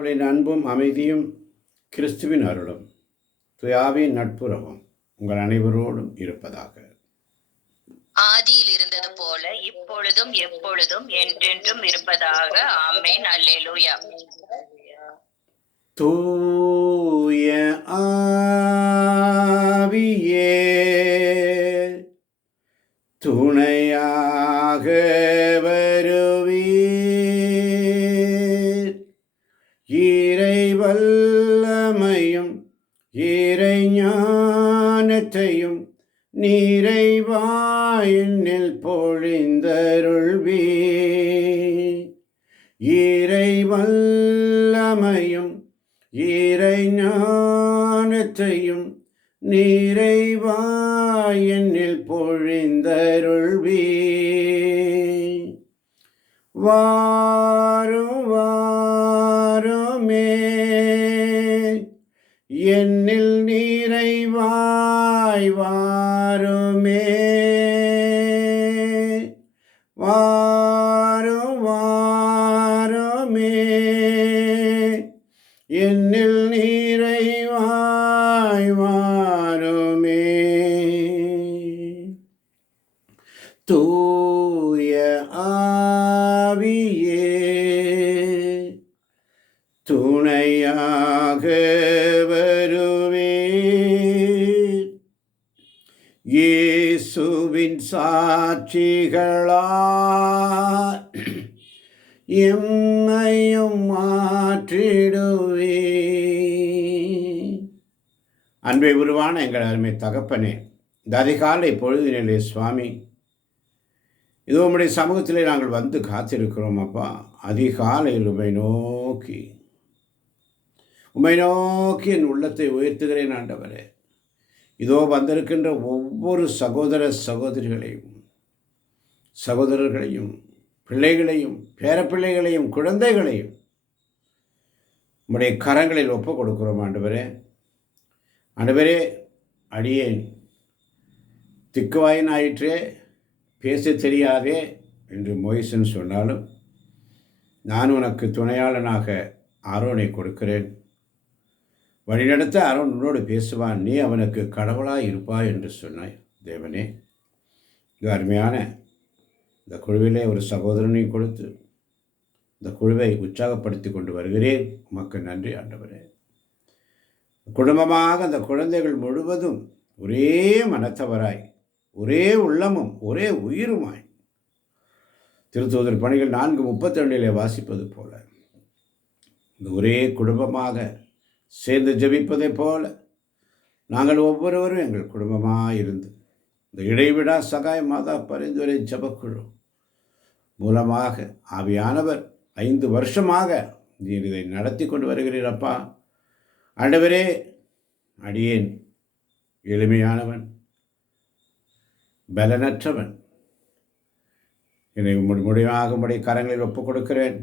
அவளின் அன்பும் அமைதியும் கிறிஸ்துவின் அருளும் துயாவின் நட்புறவும் உங்கள் அனைவரோடும் இருப்பதாக. ஆதியில் இருந்தது போல இப்பொழுதும் எப்பொழுதும் என்றென்றும் இருப்பதாக. ஆமென். அல்லேலூயா. தூய ஆவியே துணையாக வருவீர். இறை வல்லமையும் இறை ஞானத்தையும் நிறைவாயினில் பொழிந்தருள்வீர். இறை வல்லமையும் இறை ஞானத்தையும் நிறைவாயினில் பொழிந்தருள்வீர். வாரும் வாருமே என்னில் நிறைவாய் வாருமே. வாரும் வாருமே என்னில் நிறைவாய் வாருமே. தூய ஆவியே துணையாக வருவீர். இயேசுவின் சாட்சிகளாய் எம்மையும் மாற்றிடுவீர். அன்பை உருவான எங்கள் அருமை தகப்பனே, இந்த அதிகாலை பொழுதினிலே சுவாமி, இதோ உம்முடைய சமூகத்திலே நாங்கள் வந்து காத்திருக்கிறோம் அப்பா. அதிகாலையில் உம்மை நோக்கி என் உள்ளத்தை உயர்த்துகிறேன் ஆண்டவரே. இதோ வந்திருக்கின்ற ஒவ்வொரு சகோதர சகோதரர்களையும் பிள்ளைகளையும் பேரப்பிள்ளைகளையும் குழந்தைகளையும் உம்முடைய கரங்களில் ஒப்புக் கொடுக்கிறோம் ஆண்டவரே. ஆண்டவரே, அடியேன் திக்குவாயின் ஆயிற்றே, பேச தெரியாதே என்று மோயிசன் சொன்னாலும் நான் உனக்கு துணையாளனாக ஆரோனை கொடுக்கிறேன். வழிநடத்த ஆரோன் உன்னோடு பேசுவான், நீ அவனுக்கு கடவுளாய் இருப்பாய் என்று சொன்னாய். தேவனே, இது அருமையான இந்த குழுவிலே ஒரு சகோதரனை கொடுத்து இந்த குழுவை உற்சாகப்படுத்தி கொண்டு வருகிறேன். உமக்கு நன்றி ஆண்டவரே. குடும்பமாக அந்த குழந்தைகள் முழுவதும் ஒரே மனத்தவராய், ஒரே உள்ளமும் ஒரே உயிருமாய், திருத்தூதர் பணிகள் 4:32 வாசிப்பது போல இந்த ஒரே குடும்பமாக சேர்ந்து ஜெபிப்பதை போல நாங்கள் ஒவ்வொருவரும் எங்கள் குடும்பமாக இருந்து இந்த இடைவிடா சகாய மாதா பரிந்துரை ஜெபக்குழு மூலமாக ஆவியானவர் 5 வருஷமாக நீர் இதை நடத்தி கொண்டு வருகிறீரப்பா. ஆண்டவரே, அடியேன் எளிமையானவன், பலனற்றவன். என்னை முடிவாக உம்முடைய கரங்களில் ஒப்புக் கொடுக்கிறேன்.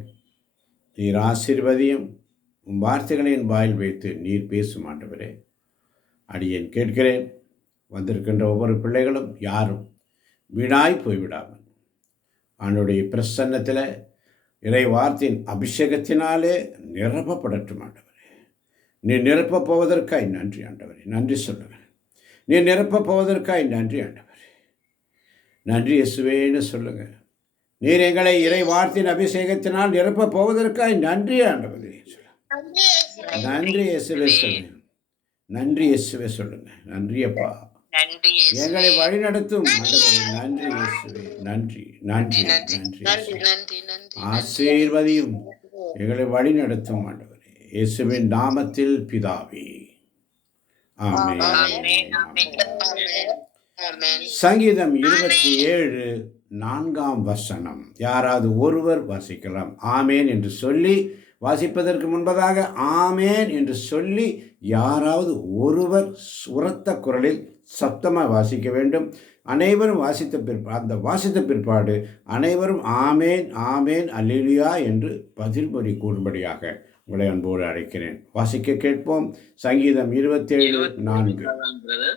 நீர் ஆசீர்வதியும். உம் வார்த்தைகளை என் வாயில் வைத்து நீர் பேசும் ஆண்டவரே. அடியேன் கேட்கிறேன். வந்திருக்கின்ற ஒவ்வொரு பிள்ளைகளும் யாரும் வீணாய் போய்விடாமல் அவனுடைய பிரசன்னத்தில் இறை வார்த்தையின் அபிஷேகத்தினாலே நிரப்பப்படட்டும் ஆண்டவரே. நீ நிரப்பப் போவதற்காய் நன்றி ஆண்டவரே. நன்றி சொல்லுங்கள். நீ நிரப்பப் போவதற்காய் நன்றி ஆண்டவரே. நன்றி இயேசுவேன்னு சொல்லுங்கள். நீர் எங்களை இறை வார்த்தையின் அபிஷேகத்தினால் நிரப்பப் போவதற்காய் நன்றி ஆண்டவரே. நன்றி இயேசுவே சொல்லுங்க. நன்றி இயேசுவே சொல்லுங்க. நன்றி அப்பா, எங்களை வழி நடத்தும் ஆண்டவரே. நன்றி இயேசுவே. நன்றி நன்றி நன்றி. ஆசீர்வதியும், எங்களை வழி நடத்தும் ஆண்டவரே. இயேசுவின் நாமத்தில் பிதாவே, ஆமென். சங்கீதம் 27:4 யாராவது ஒருவர் வாசிக்கலாம். ஆமேன் என்று சொல்லி வாசிப்பதற்கு முன்பதாக ஆமேன் என்று சொல்லி யாராவது ஒருவர் உரத்த குரலில் சப்தமாக வாசிக்க வேண்டும். அனைவரும் வாசித்த பிற்பாடு அனைவரும் ஆமேன் ஆமேன் அல்லேலூயா என்று பதில் மொழி கூறும்படியாக உங்களை அன்போடு அழைக்கிறேன். வாசிக்க கேட்போம். சங்கீதம் 27:4.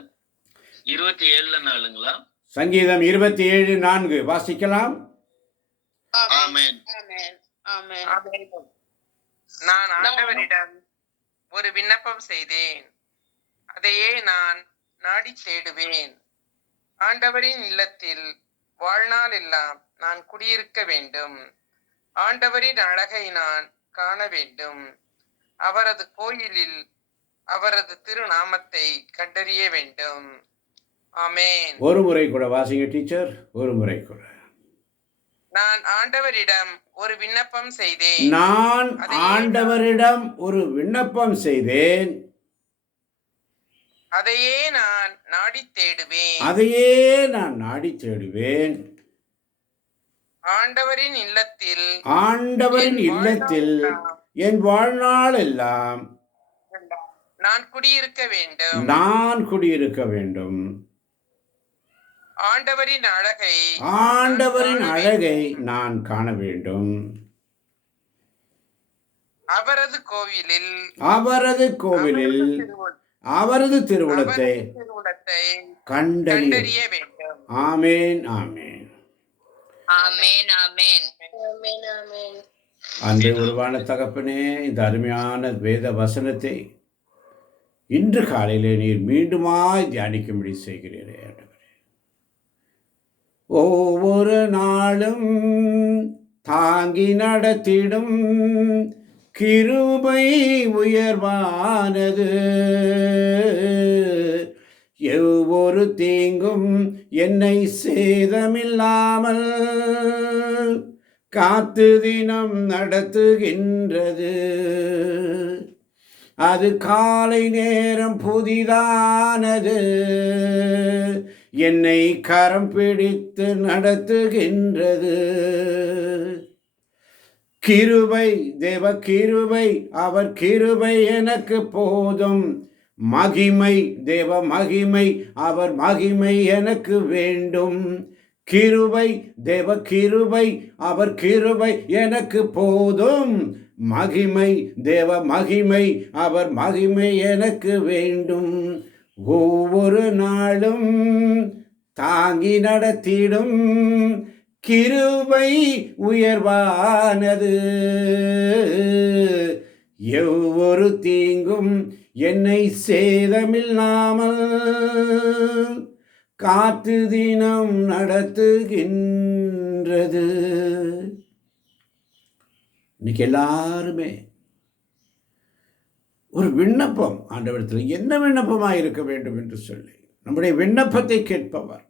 27:4ங்களா? சங்கீதம் 27:4 வாசிக்கலாம். நான் ஆண்டவரிடம் ஒரு விண்ணப்பம் செய்தேன், அதையே நான் நாடி தேடுவேன். ஆண்டவரின் இல்லத்தில் வாழ்நாள் எல்லாம் நான் குடியிருக்க வேண்டும். ஆண்டவரின் அழகை நான் காண வேண்டும். அவரது கோயிலில் அவரது திருநாமத்தை கண்டறிய வேண்டும். ஆமென். ஒரு முறை கூட வாசிங்க டீச்சர், ஒரு முறை கூட. நான் ஆண்டவரிடம் ஒரு விண்ணப்பம் செய்தேன், நான் ஆண்டவரிடம் ஒரு விண்ணப்பம் செய்தேன், அதையே நான் நாடி தேடுவேன். அதையே நான் நாடி தேடுவேன். ஆண்டவரின் இல்லத்தில் ஆண்டவரின் இல்லத்தில் என் வாழ்நாள் எல்லாம் நான் குடியிருக்க வேண்டும். நான் குடியிருக்க வேண்டும். ஆண்டவரின் அழகை ஆண்டவரின் அழகை நான் காண வேண்டும். அவரது கோவிலில் அவரது கோவிலில் அவரது திருவுளத்தை கண்டறிய வேண்டும். ஆமேன் ஆமேன் ஆமென் ஆமென் அன்றை உருவான தகப்பனே, இந்த அருமையான வேத வசனத்தை இன்று காலையிலே நீர் மீண்டுமாய் தியானிக்கும்படி செய்கிறீரே ஆண்டவரே. ஒவ்வொரு நாளும் தாங்கி நடத்திடும் கிருபை உயர்வானது, எவ்வொரு தீங்கும் என்னை சேதமில்லாமல் காத்து தினம் நடத்துகின்றது. அது காலை நேரம் புதிதானது, என்னை கரம் பிடித்து நடத்துகின்றது. கிருபை, தேவ கிருபை, அவர் கிருபை எனக்கு போதும். மகிமை, தேவ மகிமை, அவர் மகிமை எனக்கு வேண்டும். கிருபை, தேவ கிருபை, அவர் கிருபை எனக்கு போதும். மகிமை, தேவ மகிமை, அவர் மகிமை எனக்கு வேண்டும். ஒவ்வொரு நாளும் தாங்கி நடத்திடும் கிருபை உயர்வானது, எவ்வொரு தீங்கும் என்னை சேதமில்லாமல் காத்து தினம் நடத்துகின்றது. இன்னைக்கு எல்லாருமே ஒரு விண்ணப்பம் ஆண்டவரிடத்தில் என்ன விண்ணப்பமாக இருக்க வேண்டும் என்று சொல்லி நம்முடைய விண்ணப்பத்தை கேட்பவர்.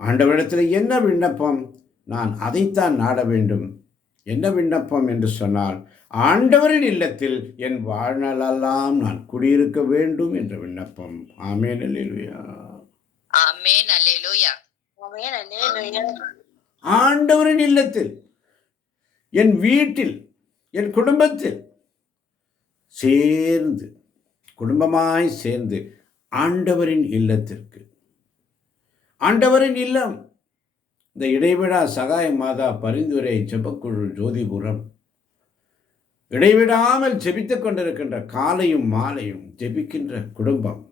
ஆண்டவரிடத்தில் என்ன விண்ணப்பம், நான் அதைத்தான் நாட வேண்டும். என்ன விண்ணப்பம் என்று சொன்னால், ஆண்டவரின் இல்லத்தில் என் வாழ்நாளெல்லாம் நான் குடியிருக்க வேண்டும் என்ற விண்ணப்பம். ஆமென் அல்லேலூயா. ஆமென் அல்லேலூயா. ஆண்டவரின் இல்லத்தில், என் வீட்டில், என் குடும்பத்தில் சேர்ந்து, குடும்பமாய் சேர்ந்து ஆண்டவரின் இல்லத்திற்கு, ஆண்டவரின் இல்லம் இந்த இடைவிடா சகாய மாதா பரிந்துரை ஜெபக்குழு ஜோதிபுரம் இடைவிடாமல் ஜெபித்துக் கொண்டிருக்கின்ற காலையும் மாலையும் ஜெபிக்கின்ற குடும்பம்.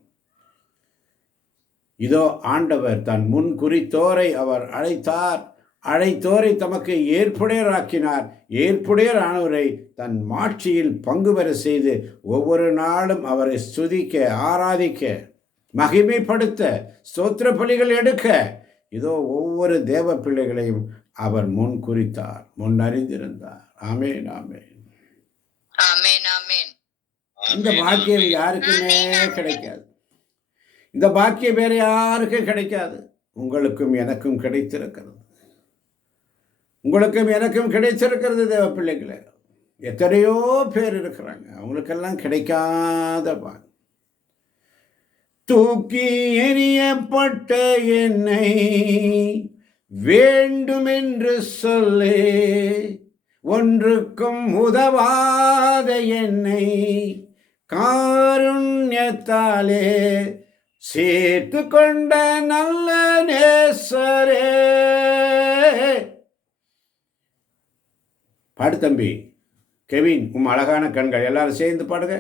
இதோ ஆண்டவர் தன் முன் குறித்தோரை அவர் அழைத்தார், அழைத்தோரை தமக்கு ஏற்புடையராக்கினார், ஏற்புடையரானவரை தன் மாட்சியில் பங்கு பெற செய்து ஒவ்வொரு நாளும் அவரை ஸ்துதிக்க, ஆராதிக்க, மகிமைப்படுத்த, ஸ்தோத்திர பலிகள் எடுக்க இதோ ஒவ்வொரு தேவ பிள்ளைகளையும் அவர் முன் குறித்தார், முன் அறிந்திருந்தார். ஆமென் ஆமென். ஆமென் ஆமென். இந்த பாக்கியம் யாருக்குமே கிடைக்காது. இந்த பாக்கியம் வேற யாருக்கும் கிடைக்காது. உங்களுக்கும் எனக்கும் கிடைத்திருக்கிறது. உங்களுக்கும் எனக்கும் கிடைத்திருக்கிறது தேவ பிள்ளைகளே. எத்தனையோ பேர் இருக்கிறாங்க, அவங்களுக்கெல்லாம் கிடைக்காத பாக்கியம். தூக்கி எறியப்பட்ட என்னை வேண்டுமென்று சொல்லி, ஒன்றுக்கும் உதவாத என்னை காருண்யத்தாலே சேர்த்து கொண்ட நல்ல நேசரே. பாடு தம்பி கெவின், உம் அழகான கண்கள். எல்லாரும் சேர்ந்து பாடுங்க.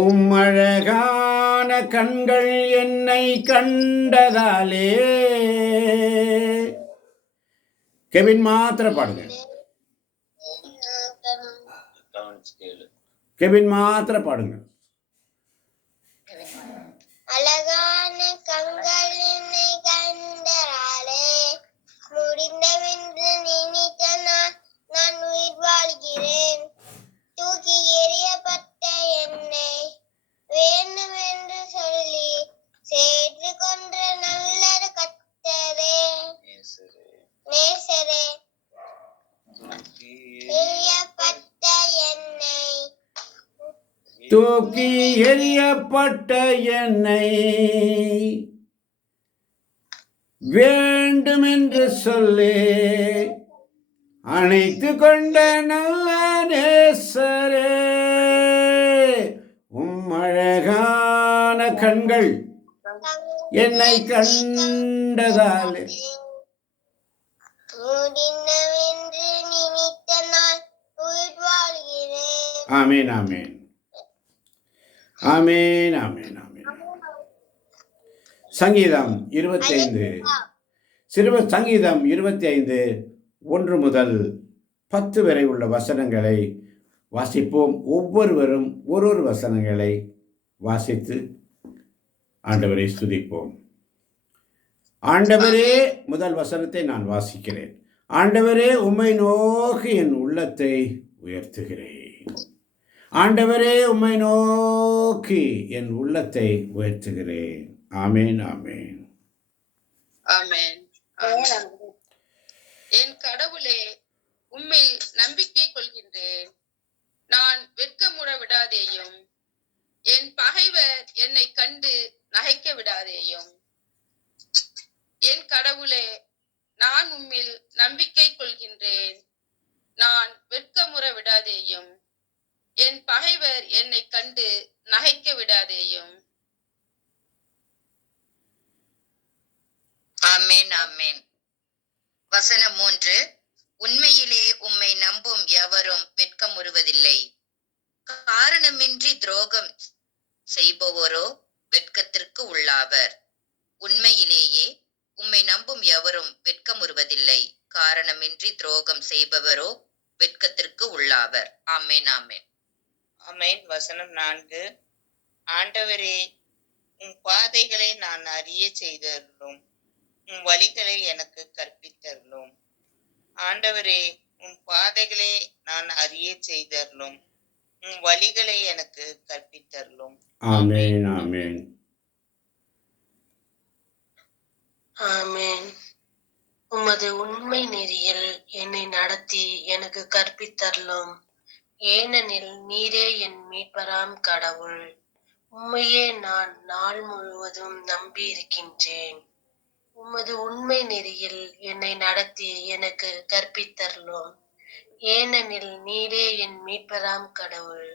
உம்மழகான கண்கள் என்னை கண்டதாலே. கெவின் மாத்திர பாடுங்க. கெவின் மாத்திர பாடுங்க. அழகான கண்கள் என்னை கண்டதாலே, முடிந்தவென்று நினைத்த நான் உயிர் வாழ்கிறேன். தூக்கி எறியப்பட்ட என்னை வேண்டும் என்று சொல்லி சேர்த்து கொன்ற நல்ல கர்த்தரே, நேசரே, எறியப்பட்ட என்னை தூக்கி எறியப்பட்ட என்னை வேண்டுமென்று சொல்லி அணைத்து கொண்ட நல்ல நேசரே, உம்மழகான கண்கள் என்னை கண்டதாலே. முடிந்தவென்று நினைத்த நான் உயிர் வாழ்கிறேன். ஆமேன், ஆமேன், ஆமேன், ஆமேன், ஆமேன். சங்கீதம் 25 சங்கீதம் 25 1 முதல் 10 வரை உள்ள வசனங்களை வாசிப்போம். ஒவ்வொருவரும் ஒரு வசனங்களை வாசித்து ஆண்டவரை ஸ்துதிப்போம். ஆண்டவரே, முதல் வசனத்தை நான் வாசிக்கிறேன். ஆண்டவரே, உம்மை நோக்கி என் உள்ளத்தை உயர்த்துகிறேன். ஆண்டவரே, உம்மை நோக்கி என் உள்ளத்தை உயர்த்துகிறேன். ஆமேன், ஆமேன், ஆமென். என் கடவுளே, உம்மில் நம்பிக்கை கொள்கின்றேன். நான் வெட்கமுற விடாதேயும். என் பகைவர் என்னை கண்டு நகைக்க விடாதேயும். என் கடவுளே, நான் உம்மில் நம்பிக்கை கொள்கின்றேன். நான் வெட்கமுற விடாதேயும். என் பகைவர் என்னை கண்டு நகைக்க விடாதேயும். ஆமென், ஆமென். வசனம் 3. உண்மையிலே உம்மை நம்பும் எவரும் வெட்கமுறுவதில்லை. காரணமின்றி துரோகம் செய்பவரோ வெட்கத்திற்கு உள்ளாவர். உண்மையிலேயே உம்மை நம்பும் எவரும் வெட்கமுறுவதில்லை. காரணமின்றி துரோகம் செய்பவரோ வெட்கத்திற்கு உள்ளாவர். ஆமென், ஆமென். ஆமென். வசனம் 4. ஆண்டவரே, உம் பாதைகளை நான் அறிய செய்தருளும். உம் வழிகளை எனக்கு கற்பித்தருளும். ஆண்டவரே, உம் பாதைகளை நான் அறிய செய்தருளும். உம் வழிகளை எனக்கு கற்பித்தருளும். ஆமேன், ஆமேன், ஆமென். உமது உண்மை நெறியில் என்னை நடத்தி எனக்கு கற்பித்தருளும். ஏனெனில் நீரே என் மீட்பராம் கடவுள். உம்மையே நான் நாள் முழுவதும் நம்பி இருக்கின்றேன். உமது உண்மை நெறியில் என்னை நடத்தி எனக்கு கற்பித்தருளும். ஏனெனில் நீரே என் மீட்பராம் கடவுள்.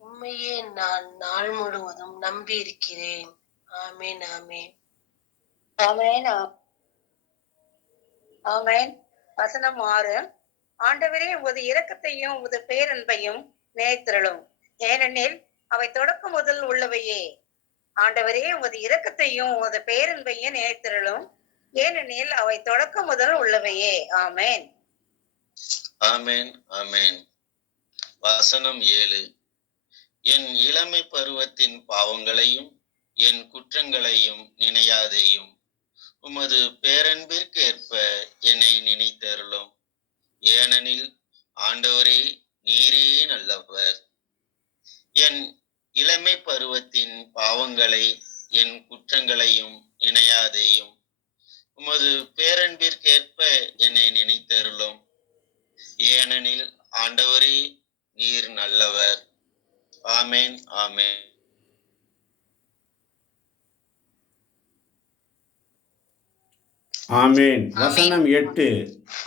உம்மையே நான் நாள் முழுவதும் நம்பி இருக்கிறேன். ஆமென், ஆமென். ஆமென், ஆமென். வசனம் 6. ஆண்டவரே, உமது இரக்கத்தையும் உமது பேரன்பையும் நினைத்திருளும். ஏனெனில் அவை தொடக்கம் முதல் உள்ளவையே. ஆண்டவரே, உமது இரக்கத்தையும் உமது பேரன்பையும் நினைத்திருளும். ஏனெனில் அவை தொடக்கம் முதல் உள்ளவையே. ஆமென், ஆமென், ஆமென். வசனம் 7. என் இளமை பருவத்தின் பாவங்களையும் என் குற்றங்களையும் நினையாதேயும். உமது பேரன்பிற்கேற்ப என்னை நினைத்தருளும். ஏனெனில் ஆண்டவரே, நீரே நல்லவர். என் இளமை பருவத்தின் பாவங்களை என் குற்றங்களையும் நினையாதேயும். உமது பேரன்பிற்கேற்ப என்னை நினைத்தருளும். ஏனெனில் ஆண்டவரே, நீர் நல்லவர். ஆமென், ஆமென். ஆமேன். வசனம் 8.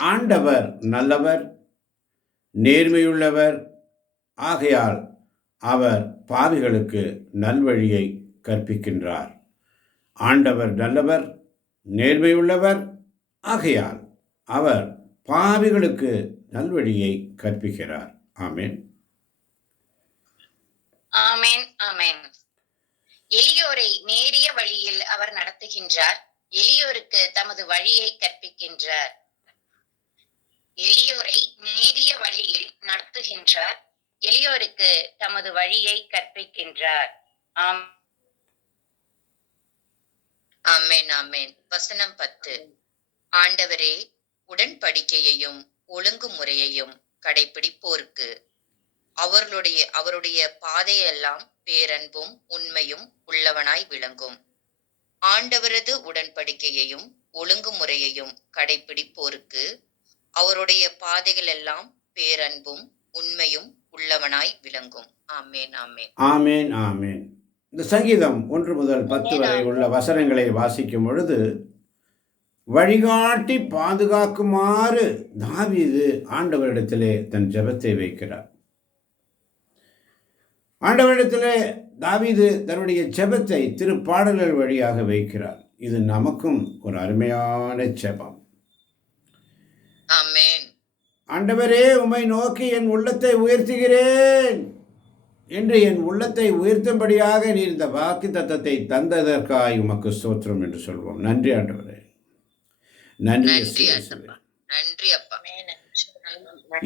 ஆண்டவர் நல்லவர், நேர்மையுள்ளவர். ஆகையால் அவர் பாவிகளுக்கு நல்வழியை கற்பிக்கின்றார். ஆண்டவர் நல்லவர், நேர்மையுள்ளவர். ஆகையால் அவர் பாவிகளுக்கு நல்வழியை கற்பிக்கிறார். ஆமென். ஆமென். ஆமென். எளியோரை நேரிய வழியில் அவர் நடத்துகின்றார். எளியோருக்கு தமது வழியை கற்பிக்கின்றார். எளியோரை நேரிய வழியில் நடத்துகின்றார். எளியோருக்கு தமது வழியை கற்பிக்கின்றார். ஆமென். ஆமென். வசனம் 10. ஆண்டவரே, உடன்படிக்கையையும் ஒழுங்குமுறையையும் கடைபிடிப்போருக்கு அவருடைய பாதையெல்லாம் பேரன்பும் உண்மையும் உள்ளவனாய் விளங்கும். ஆண்டவரது உடன்படிக்கையையும் ஒழுங்குமுறையையும் கடைபிடிப்போருக்கு அவருடைய பாதைகள் எல்லாம் பேரன்பும் உண்மையும் உள்ளவனாய் விளங்கும். ஆமென். ஆமென். ஆமென். ஆமென். இந்த சங்கீதம் 1 முதல் 10 வரை உள்ள வசனங்களை வாசிக்கும் பொழுது வழிகாட்டி பாதுகாக்குமாறு தாவீது ஆண்டவரிடத்திலே தன் ஜெபத்தை வைக்கிறார். ஆண்டவரிடத்திலே தாவீது தன்னுடைய ஜெபத்தை திருப்பாடல்கள் வழியாக வைக்கிறார். இது நமக்கும் ஒரு அருமையான ஜெபம். ஆமென். ஆண்டவரே, உம்மை நோக்கி என் உள்ளத்தை உயர்த்துகிறேன் என்று என் உள்ளத்தை உயர்த்தும்படியாக நீர் இந்த வாக்கு தத்தத்தை தந்ததற்காய் உமக்கு ஸ்தோத்திரம் என்று சொல்வோம். நன்றி ஆண்டவரே. நன்றி இயேசுவே. நன்றி அப்பா.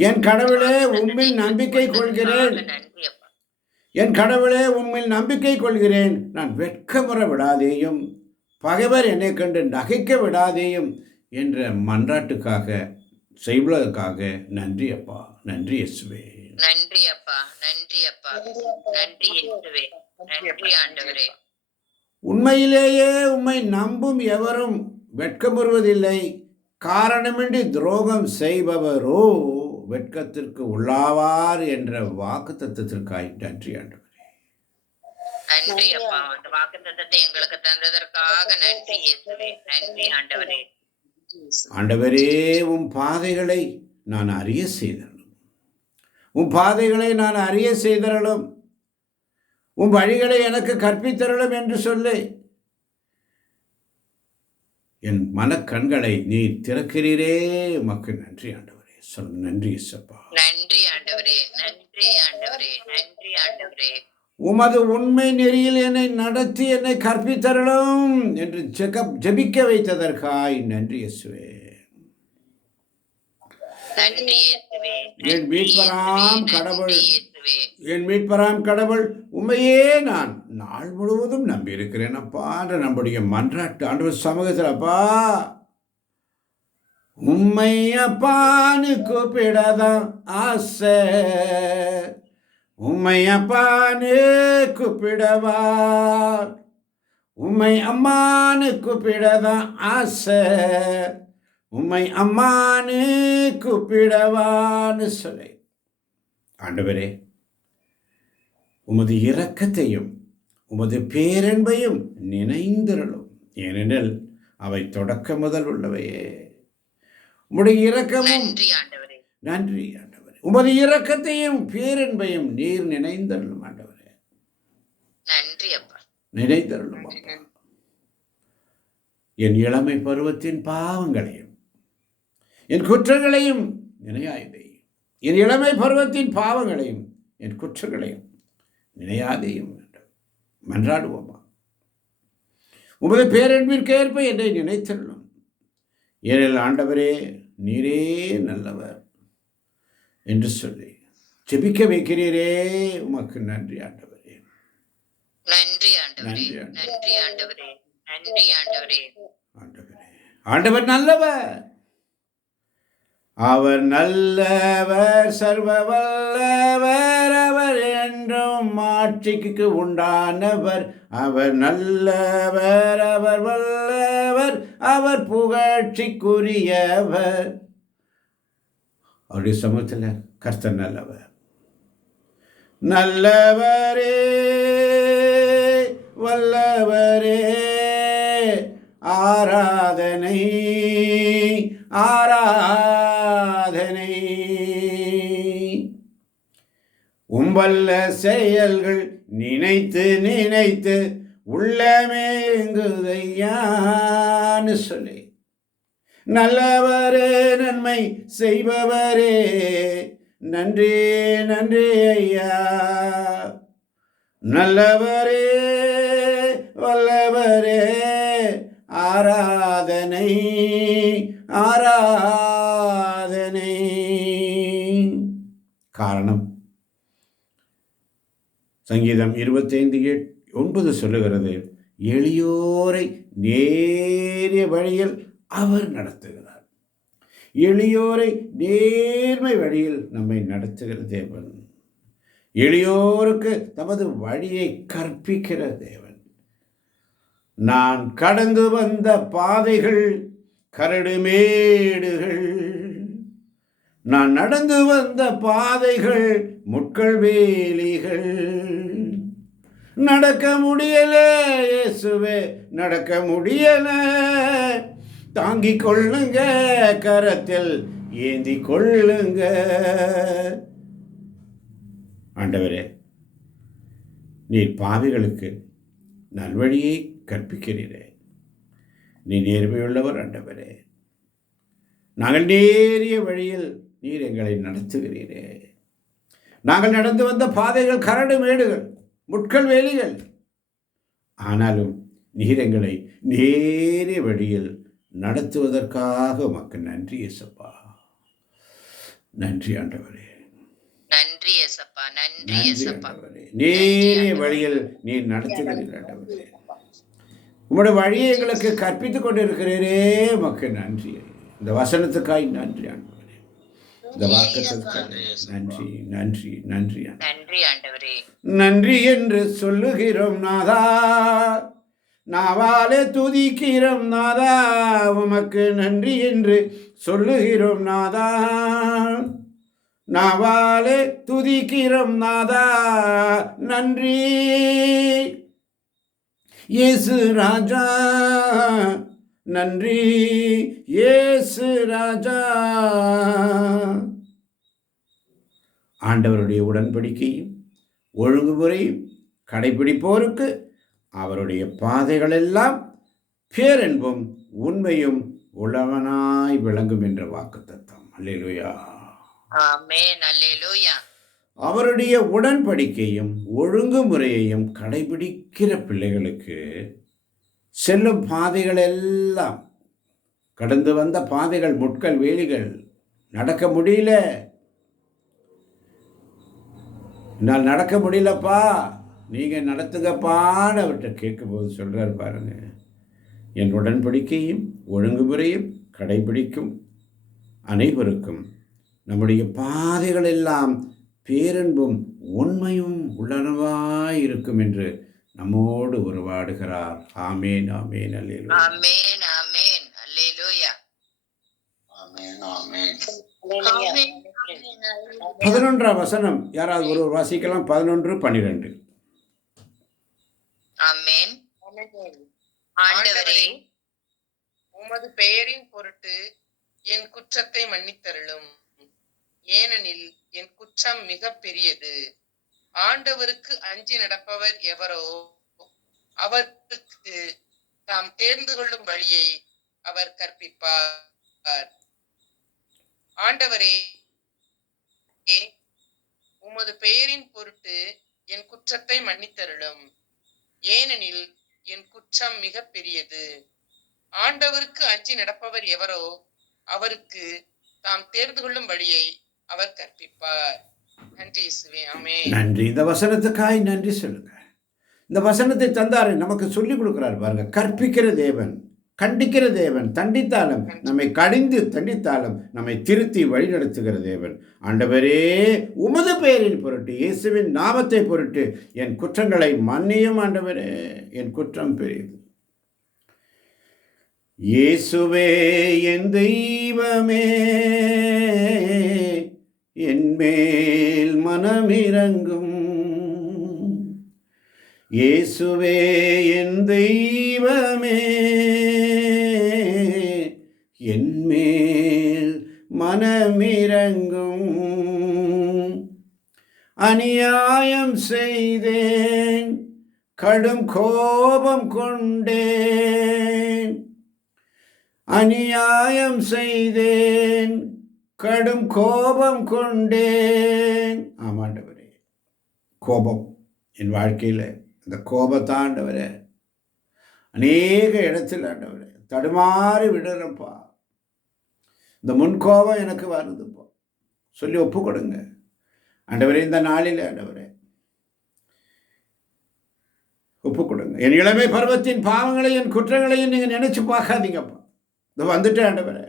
என் கடவுளே, உம்மில் நம்பிக்கை கொள்கிறேன். நன்றி அப்பா. என் கடவுளே, உம்மில் நம்பிக்கை கொள்கிறேன். நான் வெட்கமுற விடாதேயும், பகைவர் என்னை கண்டு நகைக்க விடாதேயும் என்ற மன்றாட்டுக்காக செய்வதற்காக நன்றி அப்பா. நன்றி இயேசுவே. நன்றி அப்பா. நன்றி அப்பா. நன்றி இயேசுவே. நன்றி ஆண்டவரே. உண்மையிலேயே உம்மை நம்பும் எவரும் வெட்கமுறுவதில்லை. காரணமின்றி துரோகம் செய்பவரோ வெட்கத்திற்கு உள்ளாவார் என்ற வாக்கு தத்துவத்திற்காய் நன்றி ஆண்டவரே. நன்றி அப்பா. அந்த வாக்குத்தத்தத்தை எங்களுக்கு தந்ததற்காக நன்றி இயேசுவே. நன்றி ஆண்டவரே. ஆண்டவரே, உம் பாதைகளை நான் அறிய செய்தரலும். உம் பாதைகளை நான் அறிய செய்தரலும். உம் வழிகளை எனக்கு கற்பித்தரலும் என்று சொல்லி என் மனக்கண்களை நீ திறக்கிறீரே, உமக்கு நன்றி ஆண்டவரே. சொல் நன்றி இயேசப்பா. நன்றி ஆண்டவரே. நன்றி ஆண்டவரே. நன்றி ஆண்டவரே. உமது உண்மை நெறியில் என்னை நடத்தி என்னை கற்பித்தரலும் என்று ஜெபிக்க வைத்ததற்காய் நன்றி இயேசுவே. நன்றி இயேசுவே. என் மீட்பராம் கடவுள், நன்றி இயேசுவே. என் மீட்பராம் கடவுள், உண்மையே நான் நாள் முழுவதும் நம்பியிருக்கிறேன் அப்பா என்ற நம்முடைய மன்றாட்டு ஆண்டவர் சமூகத்தில் அப்பா உம்மை அப்பான்னு கூப்பிடதான் ஆசை. உம்மை அப்பான்னு கூப்பிடவா, உம்மை அம்மான்னு கூப்பிடதான் ஆசை. உம்மை அம்மான்னு கூப்பிடவான்னு சொல்லி ஆண்டவரே, உமது இரக்கத்தையும் உமது பேரன்பையும் நினைந்திரலும். ஏனெனில் அவை தொடக்க முதல் உள்ளவையே. உம்முடைய இரக்கமும் நன்றி ஆண்டவரே. நன்றி ஆண்டவரே. உமது இரக்கத்தையும் பேரன்பையும் நீர் நினைந்தருளும் ஆண்டவரே. நன்றி அப்பா. நினைந்தருளும் அப்பா. என் இளமை பருவத்தின் பாவங்களையும் என் குற்றங்களையும் நினையாதே. என் இளமை பருவத்தின் பாவங்களையும் என் குற்றங்களையும் நினையாதேயும் மன்றாடுவோமா. உமது பேரன்பிற்கேற்ப என்னை நினைத்தருளும். ஏனெனில் ஆண்டவரே, நீரே நல்லவர் என்று சொல்லி ஜெபிக்க வைக்கிறீரே, உமக்கு நன்றி ஆண்டவரே. நன்றி ஆண்டவரே. நன்றி ஆண்டவரே. நன்றி ஆண்டவரே. ஆண்டவரே, ஆண்டவர் நல்லவர். அவர் நல்லவர், சர்வ வல்லவர். அவர் என்றும் ஆட்சிக்கு உண்டானவர். அவர் நல்லவர், அவர் வல்லவர், அவர் புகழ்ச்சிக்குரியவர். அவருடைய சமூகத்தில் கர்த்தர் நல்லவர். நல்லவரே, வல்லவரே, ஆராதனை ஆராதனை. உம்பல்ல செயல்கள் நினைத்து நினைத்து உள்ளமேங்குதையான்னு சொல்லி நல்லவரே நன்மை செய்பவரே நன்றி நன்றி ஐயா. நல்லவரே வல்லவரே ஆராதனை ஆராதனை. காரணம் சங்கீதம் 25:9 சொல்லுகிறது, எளியோரை நேரிய வழியில் அவர் நடத்துகிறார். எளியோரை நேர்மை வழியில் நம்மை நடத்துகிற தேவன், எளியோருக்கு தமது வழியை கற்பிக்கிற தேவன். நான் கடந்து வந்த பாதைகள் கரடுமேடுகள், நான் நடந்து வந்த பாதைகள் முட்கள் வேலிகள். நடக்க முடியல இயேசுவே, நடக்க முடியல, தாங்கிக் கொள்ளுங்க, கரத்தில் ஏந்தி கொள்ளுங்க. ஆண்டவரே, நீர் பாவிகளுக்கு நல்வழியை கற்பிக்கிறீரே, நீ நேர்மையுள்ளவர் ஆண்டவரே. நாங்கள் நேரிய வழியில் நீர் எங்களை நடத்துகிறீரே. நாங்கள் நடந்து வந்த பாதைகள் கரடு மேடுகள் முட்கள் வேலிகள், ஆனாலும் நீர் எங்களை நேரிய வழியில் நடத்துவதற்காக உமக்கு நன்றி இயேசப்பா. நன்றி ஆண்டவரே, நன்றி இயேசப்பா, நன்றி நன்றி இயேசப்பா. ஆண்டவரே. நேரிய வழியில் நீர் நடத்துகிறீர் ஆண்டவரே. உம்முடைய வழியை எங்களுக்கு கற்பித்துக் கொண்டிருக்கிறீரே, உமக்கு நன்றி. இந்த வசனத்துக்காய் நன்றி ஆண்டவரே. இந்த வாக்குத்தத்தத்துக்காய் நன்றி நன்றி நன்றி ஆண்டவரே. நன்றி ஆண்டவரே. நன்றி என்று சொல்லுகிறோம் நாதா, நாவாலே துதிக்கிறோம் நாதா, உமக்கு நன்றி என்று சொல்லுகிறோம் நாதா, நாவாலே துதிக்கிறோம் நாதா. நன்றி இயேசு ராஜா, நன்றி இயேசு ராஜா. ஆண்டவருடைய உடன்படிக்கையும் ஒழுங்குமுறையும் கடைபிடிப்போருக்கு அவருடைய பாதைகளெல்லாம் பேரன்பும் உண்மையும் உளவனாய் விளங்கும் என்ற வாக்குத்தத்தம். அல்லேலூயா, ஆமென், அல்லேலூயா. அவருடைய உடன்படிக்கையும் ஒழுங்குமுறையையும் கடைபிடிக்கிற பிள்ளைகளுக்கு செல்லும் பாதைகள் எல்லாம், கடந்து வந்த பாதைகள் முட்கள் வேலிகள், நடக்க முடியல, என்னால் நடக்க முடியலப்பா, நீங்கள் நடத்துங்கப்பான்னு அவர்கிட்ட கேட்கும்போது சொல்கிறார் பாருங்க, என் உடன்படிக்கையும் ஒழுங்குமுறையும் கடைபிடிக்கும் அனைவருக்கும் நம்முடைய பாதைகள் எல்லாம் பேரன்பும் உண்மையும் உள்ளனவாய் இருக்கும் என்று நம்மோடு உருவாடுகிறார். ஆமேன் ஆமேன் அல்லேலூயா. ஆமென், ஆமென், அல்லேலூயா. ஆமென், ஆமென். 11ஆம் வசனம் யாராவது ஒருவர் வாசிக்கலாம். 11-12. ஆமென். ஆண்டவரே, உமது பெயரின் பொருட்டு என் குற்றத்தை மன்னித்தருளும், ஏனெனில் என் குற்றம் மிக பெரியது. ஆண்டவருக்கு அஞ்சி நடப்பவர் எவரோ அவருக்கு தாம் தேர்ந்து கொள்ளும் வழியை அவர் கற்பிப்பார். ஆண்டவரே, உமது பெயரின் பொருட்டு என் குற்றத்தை மன்னித்தருளும், ஏனெனில் என் குற்றம் மிக பெரியது. ஆண்டவருக்கு அஞ்சி நடப்பவர் எவரோ அவருக்கு தாம் தேர்ந்து கொள்ளும் வழியை அவர் கற்பிப்பார். நன்றி இயேசுவே, ஆமென். நன்றி. இந்த வசனத்துக்காய் நன்றி சொல்லுங்க. இந்த வசனத்தை தந்தாரு, நமக்கு சொல்லிக் கொடுக்கிறார் பாருங்க. கற்பிக்கிற தேவன், கண்டிக்கிற தேவன், தண்டித்தாலும் நம்மை கடிந்து தண்டித்தாலும் நம்மை திருத்தி வழிநடத்துகிற தேவன். ஆண்டவரே, உமது பெயரின் பொருட்டு, இயேசுவின் நாமத்தை பொருட்டு என் குற்றங்களை மன்னியும் ஆண்டவரே, என் குற்றம் பெரியது. இயேசுவே என் தெய்வமே, என் மேல் மனமிரங்கும். இயேசுவே என் தெய்வமே, என் மேல் மனமிரங்கும். அநியாயம் செய்தேன், கடும் கோபம் கொண்டேன், அநியாயம் செய்தேன், கடும் கோபம் கொண்டேன். ஆமாண்டவரே, கோபம் என் வாழ்க்கையில் அந்த கோபத்தாண்டவரே அநேக இடத்துல ஆண்டவரே தடுமாறி விடுறப்பா. இந்த முன்கோபம் எனக்கு வருதுப்பா சொல்லி ஒப்பு கொடுங்க ஆண்டவரே. இந்த நாளில் ஆண்டவரே ஒப்பு கொடுங்க. என் இளமை பருவத்தின் பாவங்களையும் என் குற்றங்களையும் நீங்கள் நினைச்சு பார்க்காதீங்கப்பா. இந்த வந்துட்டேன் ஆண்டவரே.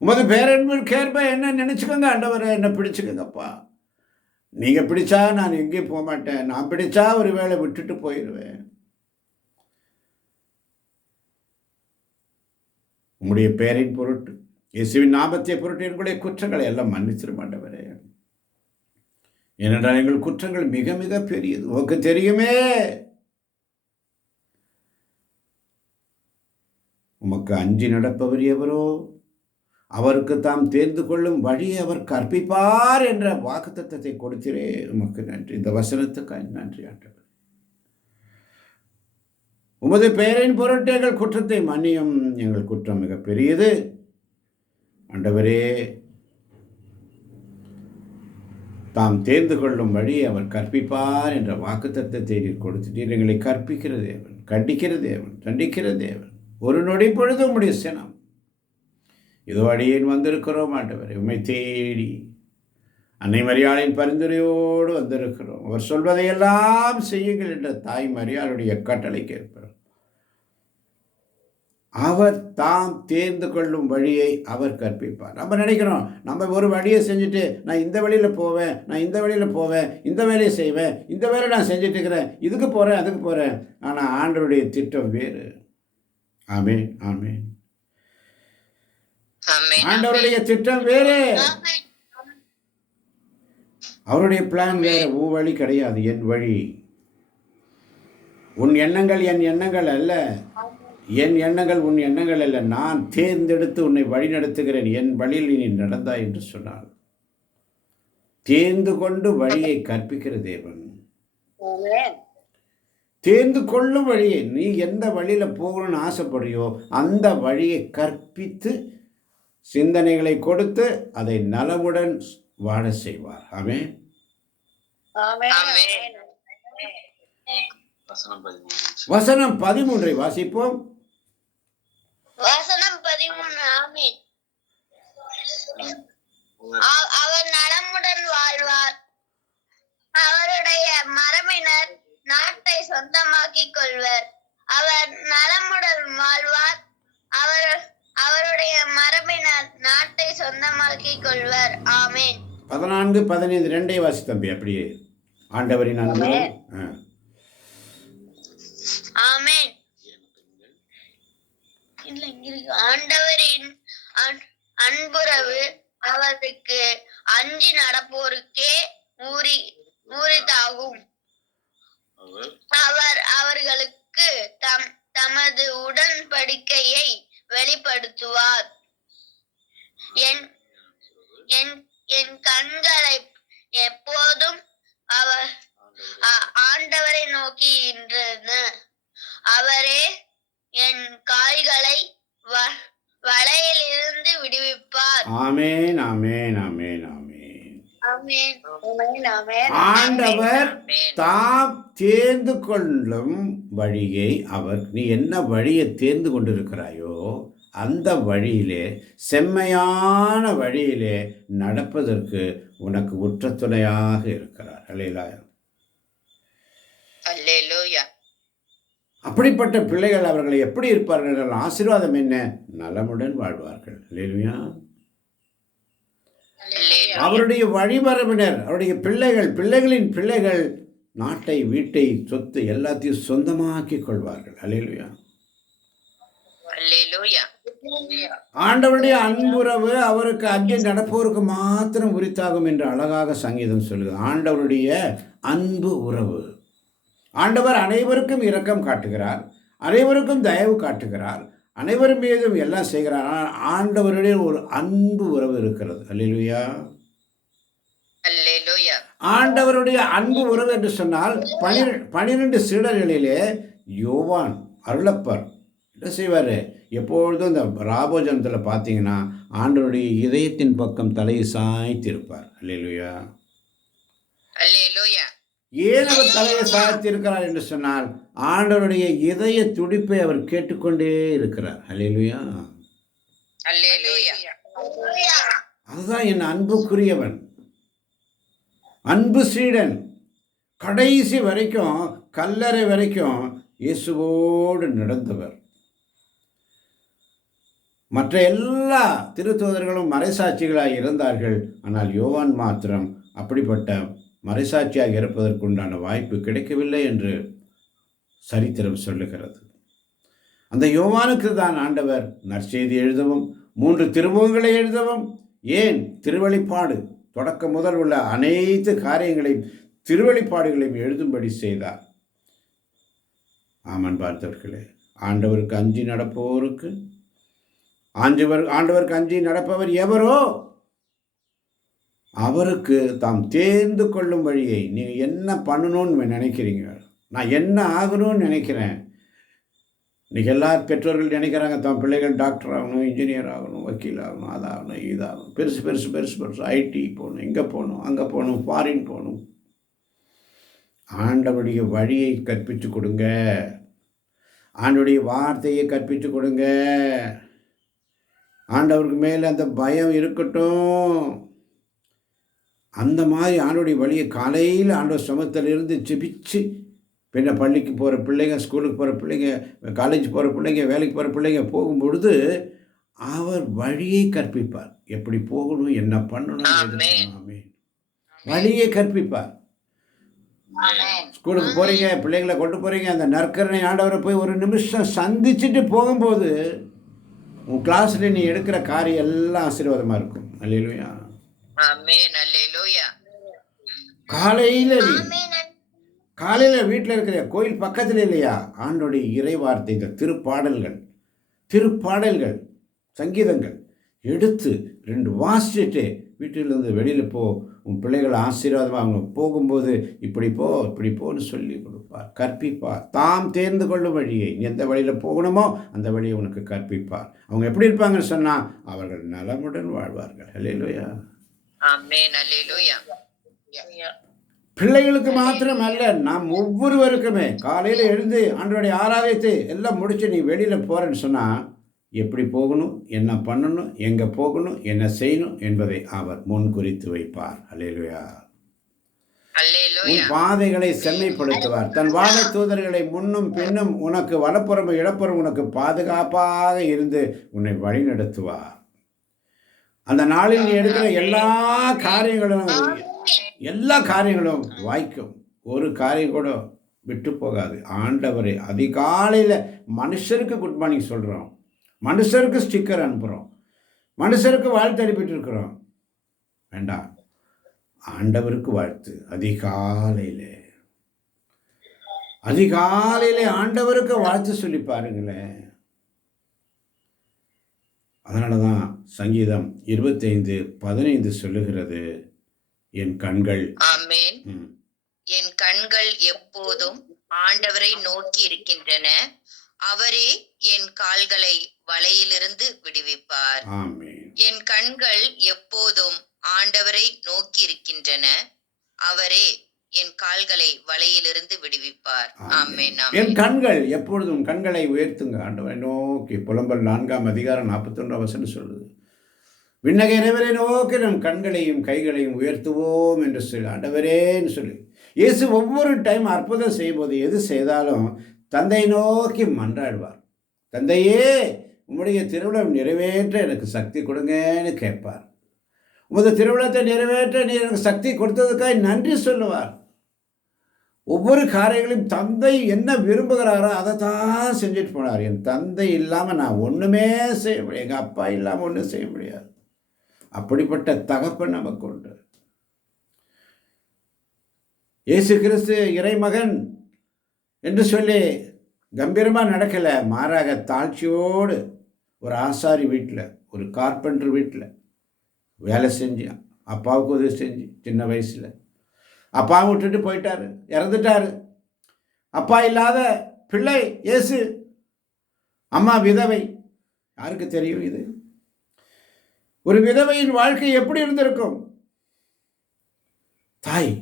உமது பேரன்புக்கேற்ப என்ன நினைச்சுக்கோங்க ஆண்டவரே. என்ன பிடிச்சுக்கோங்கப்பா. நீங்கள் பிடிச்சா நான் எங்கேயும் போக மாட்டேன். நான் பிடிச்சா ஒரு வேளை விட்டுட்டு போயிடுவேன். உம்முடைய பேரின் பொருட்டு, இயேசுவின் நாமத்தை பொருட்டு எங்களுடைய குற்றங்களை எல்லாம் மன்னிச்சிட மாட்டவரே. ஏனென்றால் எங்கள் குற்றங்கள் மிக மிக பெரியது. உனக்கு தெரியுமே. உமக்கு அஞ்சி நடப்பவர் எவரோ அவருக்கு தாம் தேர்ந்து கொள்ளும் வழியை அவர் கற்பிப்பார் என்ற வாக்குத்தத்தத்தை கொடுக்கிறே. உமக்கு நன்றி. இந்த வசனத்துக்காக நன்றி ஆண்டவர். உமது பெயரின் பொருட்டு எங்கள் குற்றத்தை மன்னியும். எங்கள் குற்றம் மிக பெரியது ஆண்டவரே. தாம் தேர்ந்து கொள்ளும் வழி அவர் கற்பிப்பார் என்ற வாக்குத்தத்தத்தை கொடுத்துட்டீர். எங்களை கற்பிக்கிற தேவன், கண்டிக்கிற தேவன், தண்டிக்கிற தேவன். ஒரு நொடி பொழுது உம்முடைய சினம் இதோ அடியேன் வந்திருக்கிறோம் ஆண்டவரே. உம்மை தேடி அன்னை மரியாளின் பரிந்துரையோடு வந்திருக்கிறோம். அவர் சொல்வதையெல்லாம் செய்யுங்கள் என்ற தாய் மரியாளுடைய கட்டளை கேட்கிறோம். அவர் தாம் தேர்ந்து கொள்ளும் வழியை அவர் கற்பிப்பார். நம்ம நினைக்கிறோம் நம்ம ஒரு வழியை செஞ்சுட்டு நான் இந்த வழியில் போவேன், நான் இந்த வழியில் போவேன், இந்த வேலையை செய்வேன், இந்த வேலை நான் செஞ்சுட்டு இருக்கிறேன், இதுக்கு போகிறேன், அதுக்கு போகிறேன். ஆனால் ஆண்டவருடைய திட்டம் வேறு. ஆமென், ஆமென். ஆண்டவருடைய திட்டம் வேறு. அவருடைய பிளான் வேறு. உன் வழி கிடையாது, என் வழி. உன் எண்ணங்கள் என் எண்ணங்கள் அல்ல, என் எண்ணங்கள் உன் எண்ணங்கள் அல்ல. நான் தேர்ந்தெடுத்து உன்னை வழி நடத்துகிறேன். என் வழியில் நீ நடந்தாய் என்று சொன்னார். தேர்ந்து கொண்டு வழியை கற்பிக்கிற தேவன். தேர்ந்து கொள்ளும் வழியை, நீ எந்த வழியில் போகணும்னு ஆசைப்படுறியோ அந்த வழியை கற்பித்து சிந்தனைகளை கொடுத்து அதை நலமுடன் வாழ செய்வார். ஆமென். வசனம் 13 வாசிப்போம். வசனம் 13. ஆமென். அவர் நலமுடன் வாழ்வார், அவருடைய மரபினர் நாட்டை சொந்தமாக்கிக் கொள்வர். அவர் நலமுடன் வாழ்வார், அவருடைய மரபினர் நாட்டை சொந்தமாக்கிக் கொள்வர். ஆமென். 14, 15 ரெண்டே வாசி தம்பி. அப்படியே ஆண்டவரின் அன்பு. ஆமென். ஆண்டவரின் அன்புறவு அவருக்கு அஞ்சி நடப்போருக்கே உரித்தாகும். அவர் அவர்களுக்கு தமது உடன்படிக்கையை வெளிப்படுத்துவார். என் கண்களை எப்போதும் ஆண்டவரை நோக்கின்றன. அவரே என் கால்களை வலையிலிருந்து விடுவிப்பார். ஆமென், ஆமென், ஆமென், ஆமென். ஆண்டவர் தாம் தேர்ந்து கொள்ளும் வழியை அவர், நீ என்ன வழியை தேர்ந்து கொண்டிருக்கிறாயோ அந்த வழியிலே, செம்மையான வழியிலே நடப்பதற்கு உனக்கு உற்ற துணையாக இருக்கிறார். அல்லேலூயா. அல்லேலூயா. அப்படிப்பட்ட பிள்ளைகள் அவர்கள் எப்படி இருப்பார்கள்? ஆசீர்வாதம் என்ன? நலமுடன் வாழ்வார்கள். அல்லேலூயா. அவருடைய வழிமரபினர், அவருடைய பிள்ளைகள், பிள்ளைகளின் பிள்ளைகள் நாட்டை, வீட்டை, சொத்து எல்லாத்தையும் சொந்தமாக்கிக் கொள்வார்கள். அல்லேலூயா. ஆண்டவருடைய அன்புறவு அவருக்கு அஞ்சு நடப்போருக்கு மாத்திரம் உரித்தாகும் என்று அழகாக சங்கீதம் சொல்லுது. ஆண்டவருடைய அன்பு உறவு. ஆண்டவர் அனைவருக்கும் இரக்கம் காட்டுகிறார், அனைவருக்கும் தயவு காட்டுகிறார், அனைவரும் மீதும் எல்லாம் செய்கிறார். ஆனால் ஆண்டவருடைய ஒரு அன்பு உறவு இருக்கிறது. அல்லேலூயா. ஆண்டவருடைய அன்பு உறவு என்று சொன்னால் 12 சீடர்களிலே யோவான், அருளப்பர், என்ன செய்வார்? எப்பொழுதும் இந்த ராபோஜனத்தில் பார்த்தீங்கன்னா ஆண்டவருடைய இதயத்தின் பக்கம் தலையை சாய்த்திருப்பார். அல்லேலூயா. அல்லேலூயா. ஏன் அவர் தலையை சாய்த்திருக்கிறார் என்று சொன்னால் ஆண்டவருடைய இதய துடிப்பை அவர் கேட்டுக்கொண்டே இருக்கிறார். அல்லேலூயா. அல்லேலூயா. அதுதான் என் அன்புக்குரியவன், அன்பு சீடன். கடைசி வரைக்கும், கல்லறை வரைக்கும் இயேசுவோடு நடந்தவர். மற்ற எல்லா திருத்தூதர்களும் மறைசாட்சிகளாக இருந்தார்கள். ஆனால் யோவான் மாத்திரம் அப்படிப்பட்ட மறைசாட்சியாக இருப்பதற்குண்டான வாய்ப்பு கிடைக்கவில்லை என்று சரித்திரம் சொல்லுகிறது. அந்த யோவானுக்கு தான் ஆண்டவர் நற்செய்தி எழுதவும் 3 திருமுகங்களை எழுதவும், ஏன் திருவெளிப்பாடு தொடக்கம் முதல் உள்ள அனைத்து காரியங்களையும் திருவெளிப்பாடுகளையும் எழுதும்படி செய்தார். ஆமன் பார்த்தவர்களே, ஆண்டவருக்கு அஞ்சி நடப்பவருக்கு ஆண்டவருக்கு அஞ்சி நடப்பவர் எவரோ அவருக்கு தாம் தேர்ந்து கொள்ளும் வழியை, நீங்கள் என்ன பண்ணணும்னு நினைக்கிறீங்க, நான் என்ன ஆகணும்னு நினைக்கிறேன். இன்றைக்கி எல்லா பெற்றோர்கள் நினைக்கிறாங்க தம் பிள்ளைகள் டாக்டர் ஆகணும், இன்ஜினியர் ஆகணும், வக்கீல் ஆகணும், அதாகணும், இதாகணும், பெருசு பெருசு பெருசு பெருசு ஐடி போகணும், இங்கே போகணும், அங்கே போகணும், ஃபாரின் போகணும். ஆண்டவருடைய வழியை கற்பித்து கொடுங்க, ஆண்டவருடைய வார்த்தையை கற்பித்து கொடுங்க. ஆண்டவருக்கு மேலே அந்த பயம் இருக்கட்டும். அந்த மாதிரி ஆண்டவருடைய வழியை காலையில் ஆண்டவர் சமூகத்தில் இருந்து ஜெபிச்சு, பின்ன பள்ளிக்கு போகிற பிள்ளைங்க, ஸ்கூலுக்கு போகிற பிள்ளைங்க, காலேஜ் போகிற பிள்ளைங்க, வேலைக்கு போகிற பிள்ளைங்க போகும்பொழுது அவர் வழியை கற்பிப்பார். எப்படி போகணும், என்ன பண்ணணும், ஆமென், வழியை கற்பிப்பார். ஸ்கூலுக்கு போகிறீங்க, பிள்ளைங்களை கொண்டு போகிறீங்க, அந்த நற்கரணை ஆண்டவரை போய் ஒரு நிமிஷம் சந்திச்சுட்டு போகும்போது உன் கிளாஸில் நீ எடுக்கிற காரியம் எல்லாம் ஆசீர்வாதமாக இருக்கும். அல்லேலூயா. ஆமென். அல்லேலூயா. காலையில் வீட்டில் இருக்கிற கோயில் பக்கத்தில் இல்லையா, ஆண்டோடைய இறை வார்த்தைகள், திருப்பாடல்கள், சங்கீதங்கள் எடுத்து 2 வாசிச்சுட்டு வீட்டிலிருந்து வெளியில் போ. உன் பிள்ளைகள் ஆசீர்வாதமாக அவங்க போகும்போது இப்படி போன்னு சொல்லி கொடுப்பார், கற்பிப்பார். தாம் தேர்ந்து கொள்ளும் வழியை, நீ எந்த வழியில் போகணுமோ அந்த வழியை உனக்கு கற்பிப்பார். அவங்க எப்படி இருப்பாங்கன்னு சொன்னால் அவர்கள் நலமுடன் வாழ்வார்கள். அல்லேலூயா. ஆமென். அல்லேலூயா. பிள்ளைகளுக்கு மாத்திரம் அல்ல, நாம் ஒவ்வொருவருக்குமே காலையில் எழுந்து ஆண்டவருடைய ஆராதனை எல்லாம் முடிச்சு நீ வெளியில் போகிறேன்னு சொன்னால் எப்படி போகணும், என்ன பண்ணணும், எங்கே போகணும், என்ன செய்யணும் என்பதை அவர் முன் குறித்து வைப்பார். அல்லேலூயா. உன் பாதைகளை செம்மைப்படுத்துவார். தன் வாழ தூதர்களை முன்னும் பின்னும் உனக்கு வலப்புறமும் இடப்புறம் உனக்கு பாதுகாப்பாக இருந்து உன்னை வழிநடத்துவார். அந்த நாளில் நீ எடுக்கிற எல்லா காரியங்களும் வாய்க்கும். ஒரு காரியம் கூட விட்டு போகாது. ஆண்டவரை அதிகாலையில் மனுஷருக்கு குட் மார்னிங் சொல்கிறோம், மனுஷருக்கு ஸ்டிக்கர் அனுப்புகிறோம், மனுஷருக்கு வாழ்த்து அனுப்பிட்டு இருக்கிறோம். வேண்டாம், ஆண்டவருக்கு வாழ்த்து. அதிகாலையிலே ஆண்டவருக்கு வாழ்த்து சொல்லி பாருங்களேன். அதனால தான் சங்கீதம் 25:15 சொல்லுகிறது, என் கண்கள், ஆமென், என் கண்கள் எப்போதும் ஆண்டவரை நோக்கி இருக்கின்றன, அவரே என் கால்களை வலையிலிருந்து விடுவிப்பார். ஆமென். என் கண்கள் எப்போதும் ஆண்டவரை நோக்கி இருக்கின்றன, அவரே என் கால்களை வலையிலிருந்து விடுவிப்பார். ஆமென். என் கண்கள் எப்பொழுதும், கண்களை உயர்த்துங்க ஆண்டவரை நோக்கி. புலம்பல் 4:41 சொல்லுது, விண்ணக இறைவரை நோக்கி நம் கண்களையும் கைகளையும் உயர்த்துவோம் என்று சொல்லி ஆண்டவரேன்னு சொல்லி. இயேசு ஒவ்வொரு டைம் அற்புதம் செய்யும்போது எது செய்தாலும் தந்தை நோக்கி மன்றாடுவார். தந்தையே, உம்முடைய திருவிழம் நிறைவேற்ற எனக்கு சக்தி கொடுங்கன்னு கேட்பார். உமது திருவிழத்தை நிறைவேற்ற நீ எனக்கு சக்தி கொடுத்ததுக்காக நன்றி சொல்லுவார். ஒவ்வொரு காரியங்களையும் தந்தை என்ன விரும்புகிறாரோ அதை தான் செஞ்சுட்டு போனார். என் தந்தை இல்லாமல் நான் ஒன்றுமே செய்ய முடியாது, எங்கள் அப்பா இல்லாமல் ஒன்றும் செய்ய முடியாது. அப்படிப்பட்ட தகப்பன் நமக்கு உண்டு. இயேசு கிறிஸ்து இறைமகன் என்று சொல்லி கம்பீரமாக நடக்கலை, மாறாக தாழ்ச்சியோடு ஒரு ஆசாரி வீட்டில், ஒரு கார்பெண்டர் வீட்டில் வேலை செஞ்சு அப்பாவுக்கு உதவி செஞ்சு சின்ன வயசில் அப்பாவை விட்டுட்டு போயிட்டார், இறந்துட்டார். அப்பா இல்லாத பிள்ளை இயேசு. அம்மா விதவை. யாருக்கு தெரியும் இது? ஒரு விதவையின் வாழ்க்கை எப்படி இருந்திருக்கும்? தாய்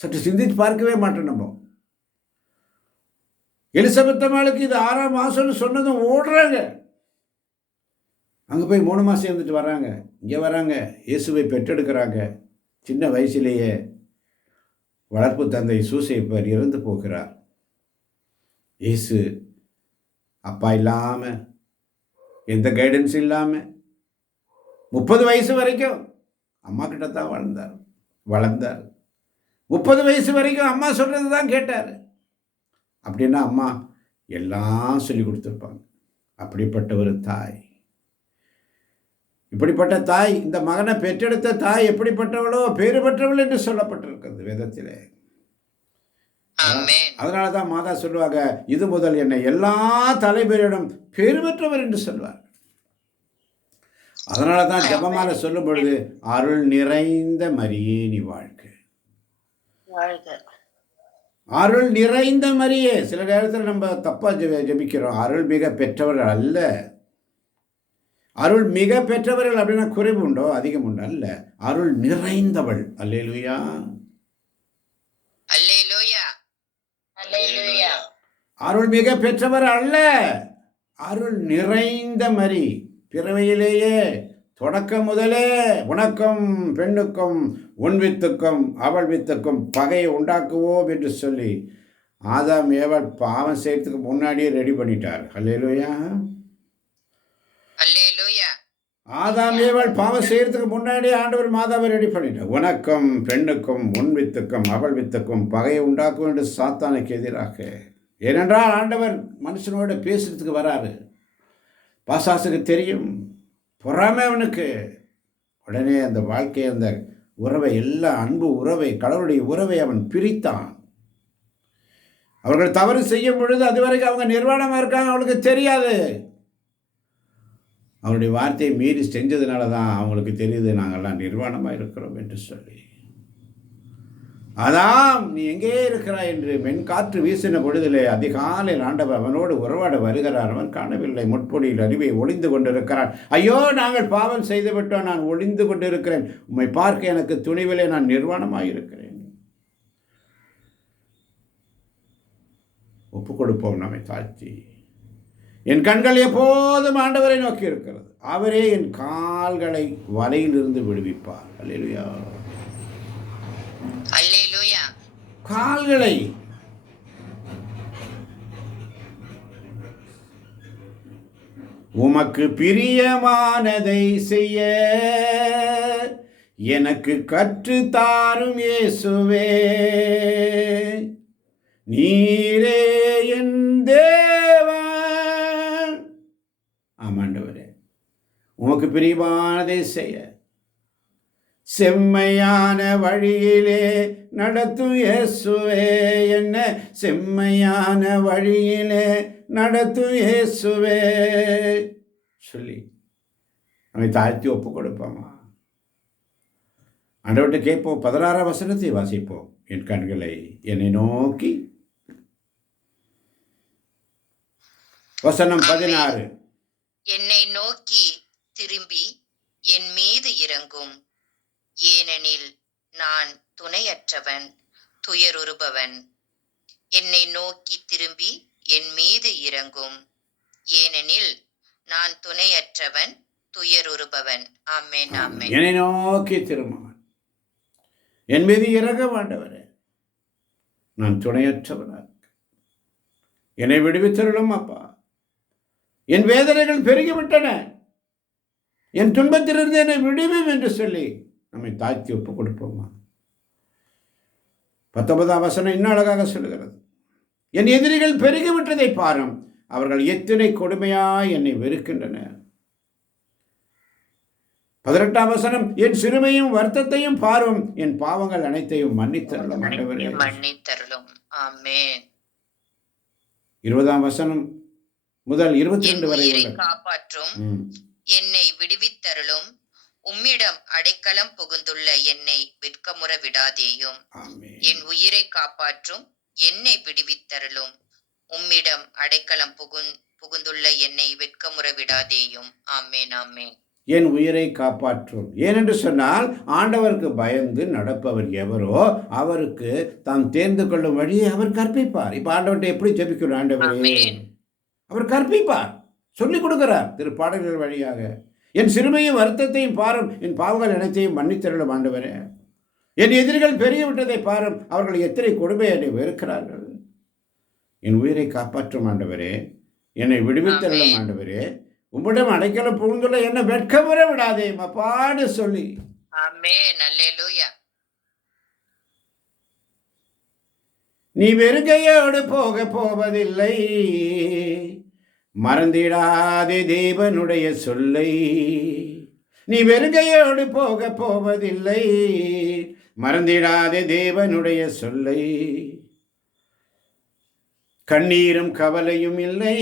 சற்று சிந்தித்து பார்க்கவே மாட்டோம் நம்ம. எலிசபெத் அம்மாளுக்கு இது 6ஆம் மாசம்னு சொன்னதும் ஓடுறாங்க. அங்கே போய் 3 மாதம் இருந்துட்டு வராங்க. இங்கே வராங்க, இயேசுவை பெற்றெடுக்கிறாங்க. சின்ன வயசிலேயே வளர்ப்பு தந்தை சூசையப்பர் இறந்து போகிறார். இயேசு அப்பா இல்லாமல், எந்த கைடன்ஸ் இல்லாமல் 30 வயசு வரைக்கும் அம்மா கிட்ட தான் வளர்ந்தார். 30 வயசு வரைக்கும் அம்மா சொல்கிறது தான் கேட்டார். அப்படின்னா அம்மா எல்லாம் சொல்லி கொடுத்துருப்பாங்க. அப்படிப்பட்ட ஒரு தாய், இப்படிப்பட்ட தாய், இந்த மகனை பெற்றெடுத்த தாய் எப்படிப்பட்டவளோ பேறு பெற்றவள் என்று சொல்லப்பட்டிருக்கிறது வேதத்திலே. அதனால தான் மாதா சொல்லுவாங்க, இது முதல் என்னை எல்லா தலைவரிடம் பேறு பெற்றவர் என்று சொல்வார். அதனால தான் ஜெபமாலை சொல்லும் பொழுது அருள் நிறைந்த மரியே நீ வாழ்க, அருள் நிறைந்த மரியே. சில நேரத்தில் நம்ம தப்பா ஜெபிக்கிறோம். அருள் மிக பெற்றவர்கள் அல்ல. அருள் மிக பெற்றவர்கள் அப்படின்னா குறைவு உண்டோ அதிகம் உண்டோ? அல்ல, அருள் நிறைந்தவள். அல்லேலூயா, அல்லேலூயா, அல்லேலூயா. அருள் மிக பெற்றவர் அல்ல, அருள் நிறைந்த மரி. பிறவையிலேயே தொடக்கம் முதலே உனக்கும் பெண்ணுக்கும் உன் வித்துக்கும் அவள் வித்துக்கும் பகையை உண்டாக்குவோம் என்று சொல்லி ஆதாம் ஏவாள் பாவம் செய்யறதுக்கு முன்னாடியே ரெடி பண்ணிட்டார். அல்லேலூயா, அல்லேலூயா. ஆதாம் ஏவாள் பாவம் செய்யறதுக்கு முன்னாடியே ஆண்டவர் மாதாவை ரெடி பண்ணிட்டார். உனக்கும் பெண்ணுக்கும் உன் வித்துக்கும் அவள் வித்துக்கும் பகையை உண்டாக்கும் என்று சாத்தானுக்கு எதிராக. ஏனென்றால் ஆண்டவர் மனுஷனோட பேசுறதுக்கு வராரு. பாசாசுக்கு தெரியும், பொறாமை அவனுக்கு. உடனே அந்த வாழ்க்கையை, அந்த உறவை, எல்லா அன்பு உறவை, கடவுளுடைய உறவை அவன் பிரித்தான். அவர்கள் தவறு செய்யும் பொழுது அதுவரைக்கும் அவங்க நிர்வாணமாக இருக்காங்க, அவளுக்கு தெரியாது. அவருடைய வார்த்தையை மீறி செஞ்சதுனால தான் அவங்களுக்கு தெரியுது நாங்கள்லாம் நிர்வாணமாக இருக்கிறோம் என்று சொல்லி. அதாம் நீ எங்கே இருக்கிறாய் என்று மென்காற்று வீசின பொழுதிலே அதிகாலையில் ஆண்டவர் அவனோடு உறவாட வருகிறார். அவன் காணவில்லை, முட்பொடியில் அறிவை ஒளிந்து கொண்டிருக்கிறான். ஐயோ நாங்கள் பாவம் செய்து விட்டோம், நான் ஒளிந்து கொண்டிருக்கிறேன், உம்மை பார்க்க எனக்கு துணிவிலே நான் நிர்வாணமாக இருக்கிறேன். ஒப்பு கொடுப்போம் நம்மை தாழ்த்தி. என் கண்கள் எப்போதும் ஆண்டவரை நோக்கி இருக்கிறது. அவரே என் கால்களை வலையிலிருந்து விடுவிப்பார். அல்லேலூயா, அல்லேலூயா. கால்களை உமக்கு பிரியமானதை செய்ய எனக்கு கற்று தாரும் இயேசுவே, நீரே என் தேவன். ஆமாண்டவரே, உமக்கு பிரியமானதை செய்ய செம்மையான வழியிலே நடத்தும் இயேசுவே, என்ன செம்மையான வழியிலே நடத்தும் இயேசுவே சொல்லி நம்மை தாழ்த்தி ஒப்பு கொடுப்போமா? ஆண்டவர்கிட்ட கேட்போம். 16ஆம் வசனத்தை வாசிப்போம். என் கண்களை என்னை நோக்கி. வசனம் 16. என்னை நோக்கி திரும்பி என் மீது இறங்கும், ஏனெனில் நான் துணையற்றவன் துயருறுபவன். என்னை நோக்கி திரும்பி என் மீது இறங்கும், ஏனெனில் நான் துணையற்றவன் துயருறுபவன். ஆமென், ஆமென். என்னை நோக்கி திரும்புவன், என் மீது இறங்க ஆண்டவரே, நான் துணையற்றவனாக, என்னை விடுவித்தருளும் அப்பா. என் வேதனைகள் பெருகிவிட்டன, என் துன்பத்திலிருந்து என்னை விடுவியும் என்று சொல்லி நம்மை தாழ்த்தி ஒப்பு கொடுப்போமா? 19ஆம் வசனம் இன்னும் அழகாக சொல்லுகிறது. என் எதிரிகள் பெருகிவிட்டதை பாரும், அவர்கள் எத்தனை கொடுமையாய் என்னை வெறுக்கின்றனர். 18ஆம் வசனம், என் சிறுமையும் வருத்தத்தையும் பாரும், என் பாவங்கள் அனைத்தையும் மன்னித்தருளும் ஆண்டவரே. மன்னித்தருளும். ஆமென். 20ஆம் வசனம் முதல் 22 வரை உயிரை உள்ள காப்பாற்றும், என்னை விடுவித்தருளும், உம்மிடம் அடைக்கலம் புகுந்துள்ள என்னை வெட்கமுற விடாதேயும். என் உயிரை காப்பாற்றும், என்னை விடுவித்தருளும், உம்மிடம் அடைக்கலம் புகுந்துள்ள என்னை வெட்கமுற விடாதேயும். ஆமேன் ஆமேன். என் உயிரை காப்பாற்றும். ஏனென்று சொன்னால் ஆண்டவருக்கு பயந்து நடப்பவர் எவரோ அவருக்கு தாம் தேர்ந்து கொள்ளும் வழியை அவர் கற்பிப்பார். இப்ப ஆண்டவர்கிட்ட எப்படி ஜெபிக்கணும்? ஆண்டவரே, ஆமென். அவர் கற்பிப்பார், சொல்லிக் கொடுக்கிறார் திருப்பாடல்கள் வழியாக. என் சிறுமையும் வருத்தத்தையும் பாரும், என் பாவங்கள் அனைத்தையும் மன்னித்தருளும் ஆண்டவரே. என் எதிரிகள் பெரிய விட்டதை பாரும், அவர்கள் எத்தனை கொடுமை என்னை வெறுக்கிறார்கள். என் உயிரை காப்பாற்றும் ஆண்டவரே, என்னை விடுவித்தருளும் ஆண்டவரே. உம்மிடம் அடைக்கலம் புகுந்துள்ள என்ன வெட்கமுற விடாதே அப்பான்னு சொல்லி. ஆமென். அல்லேலூயா. நீ வெறுங்கையோடு போவதில்லை, மறந்திடாதே தேவனுடைய சொல்லை. நீ வெறுங்கையோடு போவதில்லை, மறந்திடாதே தேவனுடைய சொல்லை. கண்ணீரும் கவலையும் இல்லை,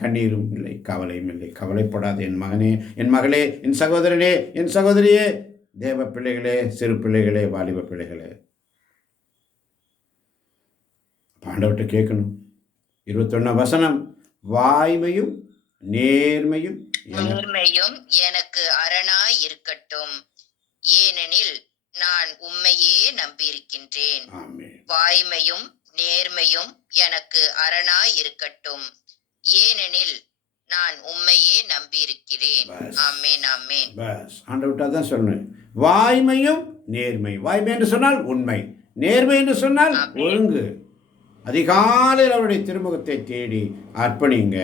கண்ணீரும் இல்லை, கவலையும் இல்லை. கவலைப்படாது என் மகனே, என் மகளே, என் சகோதரனே, என் சகோதரியே, தேவ பிள்ளைகளே, சிறு பிள்ளைகளே, வாலிப பிள்ளைகளே. ஆண்டவர்கிட்ட கேட்கணும். 21 வசனம், வாய்மையும் நேர்மையும் எனக்கு அரணாய் இருக்கட்டும், ஏனெனில் நான் உம்மையே நம்பியிருக்கின்றேன். வாய்மையும் நேர்மையும் எனக்கு அரணாய் இருக்கட்டும், ஏனெனில் நான் உம்மையே நம்பியிருக்கிறேன். ஆமென் ஆமென். பஸ் ஆண்டவர்கிட்ட தான் சொல்லணும். வாய்மையும் நேர்மை. வாய்மை என்று சொன்னால் உண்மை, நேர்மை என்று சொன்னால் ஒழுங்கு. அதிகாலையில் அவருடைய திருமுகத்தை தேடி அர்ப்பணிங்க,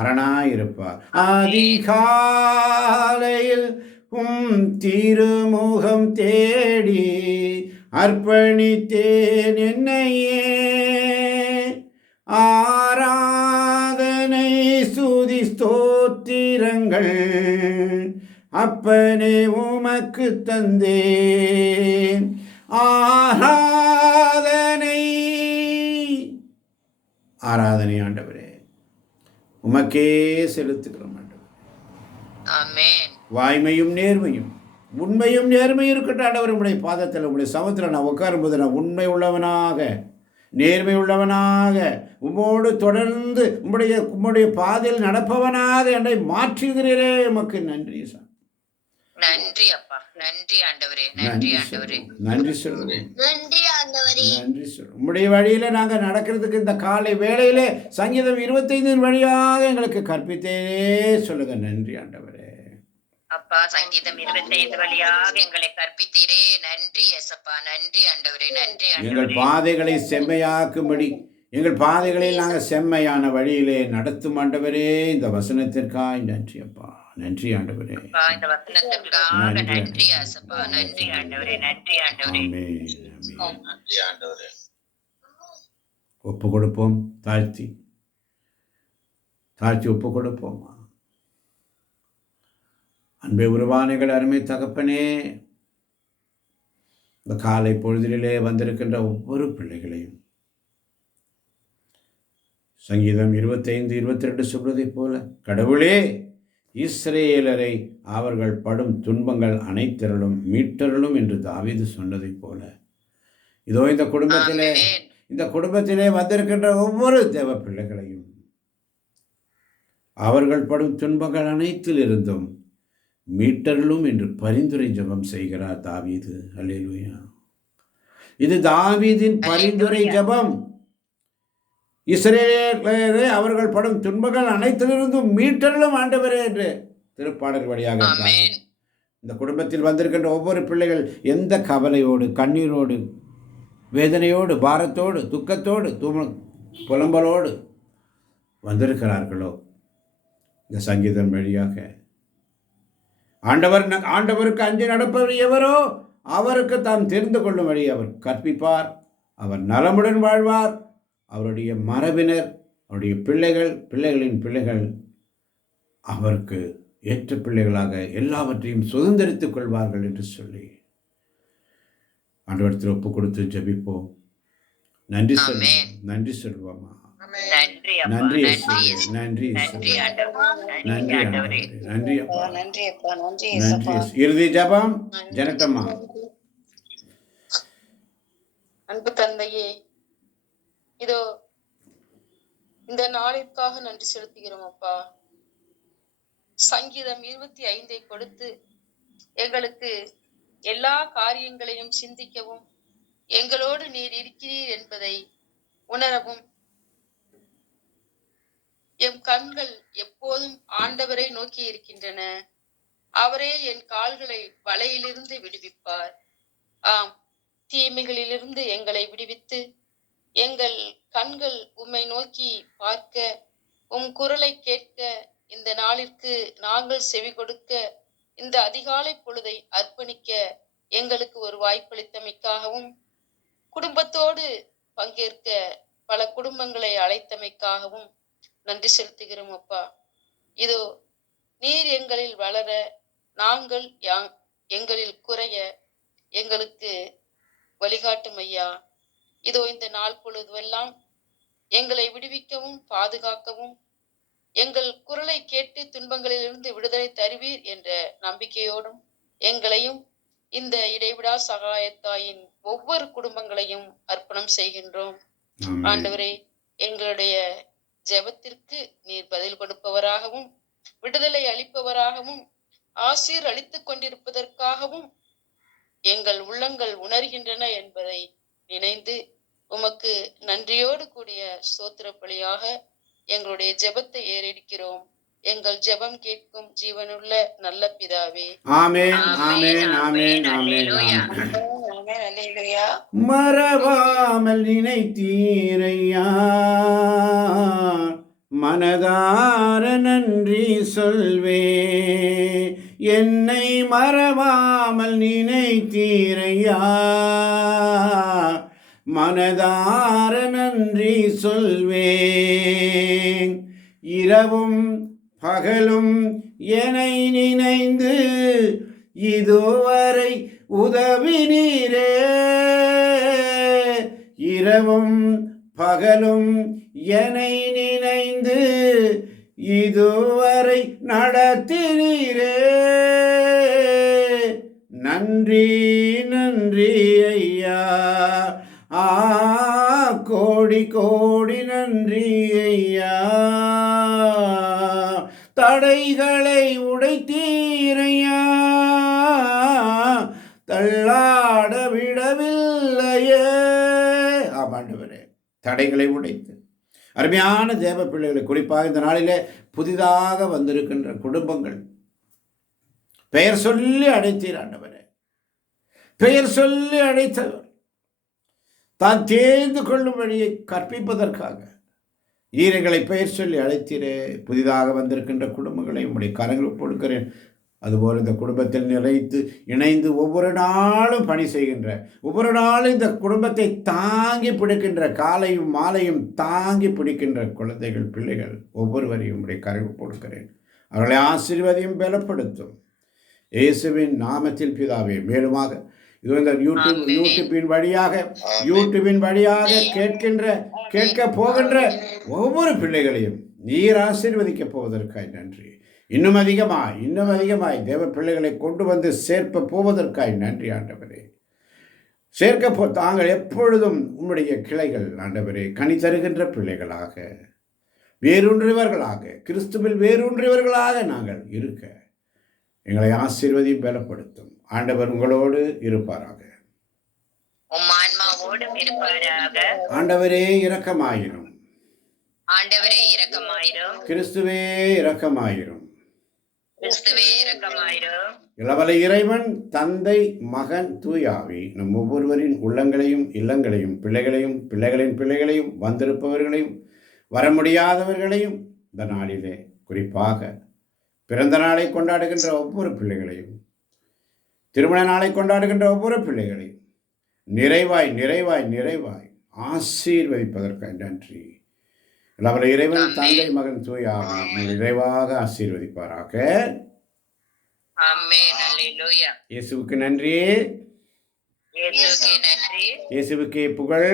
அரணாயிருப்பார். அதிகாலையில் திருமுகம் தேடி அர்ப்பணித்தேன் என்னையே, ஆராதனை ஸ்துதி ஸ்தோத்திரங்கள் அப்பனே உமக்கு தந்தேன். ஆராதனை ஆண்டவரே உமக்கே செலுத்துகிறோம் ஆண்டவரே. ஆமென். வாய்மையும் நேர்மையும் உண்மையும் நேர்மையும் இருக்கட்டும் ஆண்டவர். உங்களுடைய பாதத்தில் உங்களுடைய சமுத்திரம் நான் உட்காரும்போது நான் உண்மை உள்ளவனாக நேர்மை உள்ளவனாக உம்மோடு தொடர்ந்து உம்முடைய பாதையில் நடப்பவனாக என்னை மாற்றுகிறீரே, உமக்கு நன்றி. நன்றி அப்பா, நன்றி ஆண்டவரே, நன்றி ஆண்டவரே, நன்றி சொல்லுவோம், நன்றி ஆண்டவரே, நன்றி சொல்லுவோம். உம்முடைய வழியில நாங்கள் நடக்கிறதுக்கு இந்த காலை வேளையிலே சங்கீதம் 25 வழியாக எங்களுக்கு கற்பித்தே சொல்லுங்க. நன்றி ஆண்டவரே. அப்பா, சங்கீதம் 25 வழியாக எங்களை கற்பித்தீரே. நன்றி ஏசப்பா, நன்றி ஆண்டவரே, நன்றி எங்கள் ஆண்டவரே. பாதைகளை செம்மையாக்கும்படி எங்கள் பாதைகளில் நாங்கள் செம்மையான வழியிலே நடத்தும் ஆண்டவரே. இந்த வசனத்திற்காய் நன்றி அப்பா, நன்றி ஆண்டவரே. அப்பா, இந்த வசனத்திற்காக நன்றி ஏசப்பா, நன்றி ஆண்டவரே, நன்றி ஆண்டவரே. ஆமென், ஆமென். நன்றி ஆண்டவரே. ஒப்பு கொடுப்போம், தாழ்த்தி ஒப்பு கொடுப்போம். அன்பே உருவானைகள் அருமை தகப்பனே, இந்த காலை பொழுதிலே வந்திருக்கின்ற ஒவ்வொரு பிள்ளைகளையும் சங்கீதம் 25-22 சொல்வதைப் போல, கடவுளே இஸ்ரேலரை அவர்கள் படும் துன்பங்கள் அனைத்திரளும் மீட்டருளும் என்று தாவீது சொன்னதைப் போல, இதோ இந்த குடும்பத்திலே வந்திருக்கின்ற ஒவ்வொரு தேவ பிள்ளைகளையும் அவர்கள் படும் துன்பங்கள் அனைத்தில் இருந்தும் மீட்டருளும் என்று பரிந்துரை ஜெபம் செய்கிறார் தாவீது. அல்லேலூயா. இது தாவீதின் பரிந்துரை ஜெபம். இஸ்ரவேலரே அவர்கள் படும் துன்பங்கள் அனைத்திலிருந்தும் மீட்டருளும் ஆண்டவரே என்று திருப்பாடல் வழியாக இந்த குடும்பத்தில் வந்திருக்கின்ற ஒவ்வொரு பிள்ளைகள் எந்த கவலையோடு, கண்ணீரோடு, வேதனையோடு, பாரத்தோடு, துக்கத்தோடு, புலம்பலோடு வந்திருக்கிறார்களோ, இந்த சங்கீதம் வழியாக ஆண்டவருக்கு அஞ்சு நடப்பவர் எவரோ அவருக்கு தாம் தெரிந்து கொள்ளும் வழி அவர் கற்பிப்பார். அவர் நலமுடன் வாழ்வார். அவருடைய மரபினர், அவருடைய பிள்ளைகளின் பிள்ளைகள் அவருக்கு ஏற்ற பிள்ளைகளாக எல்லாவற்றையும் சுதந்திரித்துக் கொள்வார்கள் என்று சொல்லி ஆண்டவரத்தில் ஒப்பு கொடுத்து ஜெபிப்போம். நன்றி சொல்வோம், நன்றி சொல்வோமா. நன்றி நன்றி நன்றி நன்றி. இறுதி ஜெபம் ஜனட்டம்மா. அன்பு தந்தையே, இதோ இந்த நாளிற்காக நன்றி செலுத்துகிறோம் அப்பா. சங்கீதம் 25 கொடுத்து எங்களுக்கு எல்லா காரியங்களையும் சிந்திக்கவும், எங்களோடு நீர் இருக்கிறீர் என்பதை உணரவும், எம் கண்கள் எப்போதும் ஆண்டவரை நோக்கி இருக்கின்றன. அவரே என் கால்களை வலையிலிருந்து விடுவிப்பார். ஆம், தீமைகளிலிருந்து எங்களை விடுவித்து, எங்கள் கண்கள் உம்மை நோக்கி பார்க்க, உம் குரலை கேட்க, இந்த நாளிற்கு நாங்கள் செவி கொடுக்க, இந்த அதிகாலை பொழுதை அர்ப்பணிக்க எங்களுக்கு ஒரு வாய்ப்பளித்தமைக்காகவும், குடும்பத்தோடு பங்கேற்க பல குடும்பங்களை அழைத்தமைக்காகவும் நன்றி செலுத்துகிறோம் அப்பா. இதோ நீர் எங்களில் வளர, நாங்கள் எங்களில் குறைய எங்களுக்கு வழிகாட்டும் ஐயா. இதோ இந்த நாள் பொழுதுவெல்லாம் எங்களை விடுவிக்கவும் பாதுகாக்கவும், எங்கள் குரலை கேட்டு துன்பங்களிலிருந்து விடுதலை தருவீர் என்ற நம்பிக்கையோடும் எங்களையும் இந்த இடைவிடா சகாயத்தாயின் ஒவ்வொரு குடும்பங்களையும் அர்ப்பணம் செய்கின்றோம். ஆண்டவரே, எங்களுடைய ஜெபத்திற்கு நீர் பதில் கொடுப்பவராகவும், விடுதலை அளிப்பவராகவும், ஆசீர் அளித்துக் கொண்டிருப்பதற்காகவும் எங்கள் உள்ளங்கள் உணர்கின்றன என்பதை நினைந்து உமக்கு நன்றியோடு கூடிய ஸ்தோத்திர பலியாக எங்களுடைய ஜெபத்தை ஏறெடுக்கிறோம். எங்கள் ஜெபம் கேட்கும் ஜீவனுள்ள நல்ல பிதாவே. ஆமென், ஆமென், ஆமென், ஆமென், ஆமென். மறவாமல் நினைத்தீரையா, மனதார நன்றி சொல்வே. என்னை மறவாமல் நினைத்தீரையா, மனதார நன்றி சொல்வேன். இரவும் பகலும் என்னை நினைந்து இதுவரை உதவினீரே. இரவும் பகலும் என்னை நினைந்து இதுவரை நடத்தினீரே. நன்றி நன்றி ஐயா, கோடி கோடி நன்றி ஐயா. தடைகளை உடைத்தீரையா, தள்ளாட விடவில்லையே. ஆமாண்டவரே, தடைகளை உடைத்து அருமையான தேவ பிள்ளைகளை, குறிப்பாக இந்த நாளிலே புதிதாக வந்திருக்கின்ற குடும்பங்கள், பெயர் சொல்லி அழைத்தீர் ஆண்டவரே. பெயர் சொல்லி அழைத்தவர் தான் தேர்ந்து கொள்ளும் வழியை கற்பிப்பதற்காக ஈரங்களை பெயர் சொல்லி அழைத்தீரே. புதிதாக வந்திருக்கின்ற குடும்பங்களை உம்முடைய கரங்களுக்கு கொடுக்கிறேன். அதுபோல் இந்த குடும்பத்தில் இணைந்து ஒவ்வொரு நாளும் பணி செய்கின்ற, ஒவ்வொரு நாளும் இந்த குடும்பத்தை தாங்கி பிடிக்கின்ற, காலையும் மாலையும் தாங்கி பிடிக்கின்ற குழந்தைகள், பிள்ளைகள் ஒவ்வொருவரையும் உம்முடைய கரங்களுக்கு கொடுக்கிறேன். அவர்களை ஆசீர்வதியும் பலப்படுத்தும் இயேசுவின் நாமத்தில் பிதாவே. மேலுமாக இது இந்த யூடியூபின் வழியாக கேட்க போகின்ற ஒவ்வொரு பிள்ளைகளையும் நீர் ஆசீர்வதிக்கப் போவதற்காய் நன்றி. இன்னும் அதிகமாய் தேவ பிள்ளைகளை கொண்டு வந்து சேர்க்க போவதற்காய் நன்றி ஆண்டவரே. தாங்கள் எப்பொழுதும் உம்முடைய கிளைகள் ஆண்டவரே கனி தருகின்ற பிள்ளைகளாக, வேரூன்றியவர்களாக, கிறிஸ்துவில் வேரூன்றியவர்களாக நாங்கள் இருக்க எங்களை ஆசீர்வதியும் பலப்படுத்தும். ஆண்டவர் உங்களோடு இருப்பாராக. ஆண்டவரே இரக்கமாயிரும். ஆண்டவரே இரக்கமாயிரும். கிறிஸ்துவே இரக்கமாயிரும். கிறிஸ்துவே இரக்கமாயிரும். இளவலை இறைவன் தந்தை மகன் தூயாவி நம் ஒவ்வொருவரின் உள்ளங்களையும் இல்லங்களையும் பிள்ளைகளையும் பிள்ளைகளின் பிள்ளைகளையும் வந்திருப்பவர்களையும் வர முடியாதவர்களையும் இந்த நாளிலே குறிப்பாக பிறந்த நாளை கொண்டாடுகின்ற ஒவ்வொரு பிள்ளைகளையும், திருமண நாளை கொண்டாடுகின்ற ஒவ்வொரு பிள்ளைகளையும் நிறைவாய் நிறைவாய் நிறைவாய் ஆசீர்வதிப்பதற்காக நன்றி. இளவலை இறைவன் தந்தை மகன் தூயாவி நிறைவாக ஆசீர்வதிப்பாராக. இயேசுவுக்கு நன்றி. இயேசுவுக்கே புகழ்.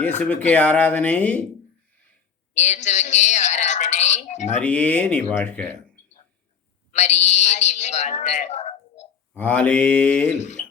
இயேசுவுக்கே ஆராதனை. மரியே நீ வாழ்க. மரியே நீ வாழ்க. ஹல்லேலூயா.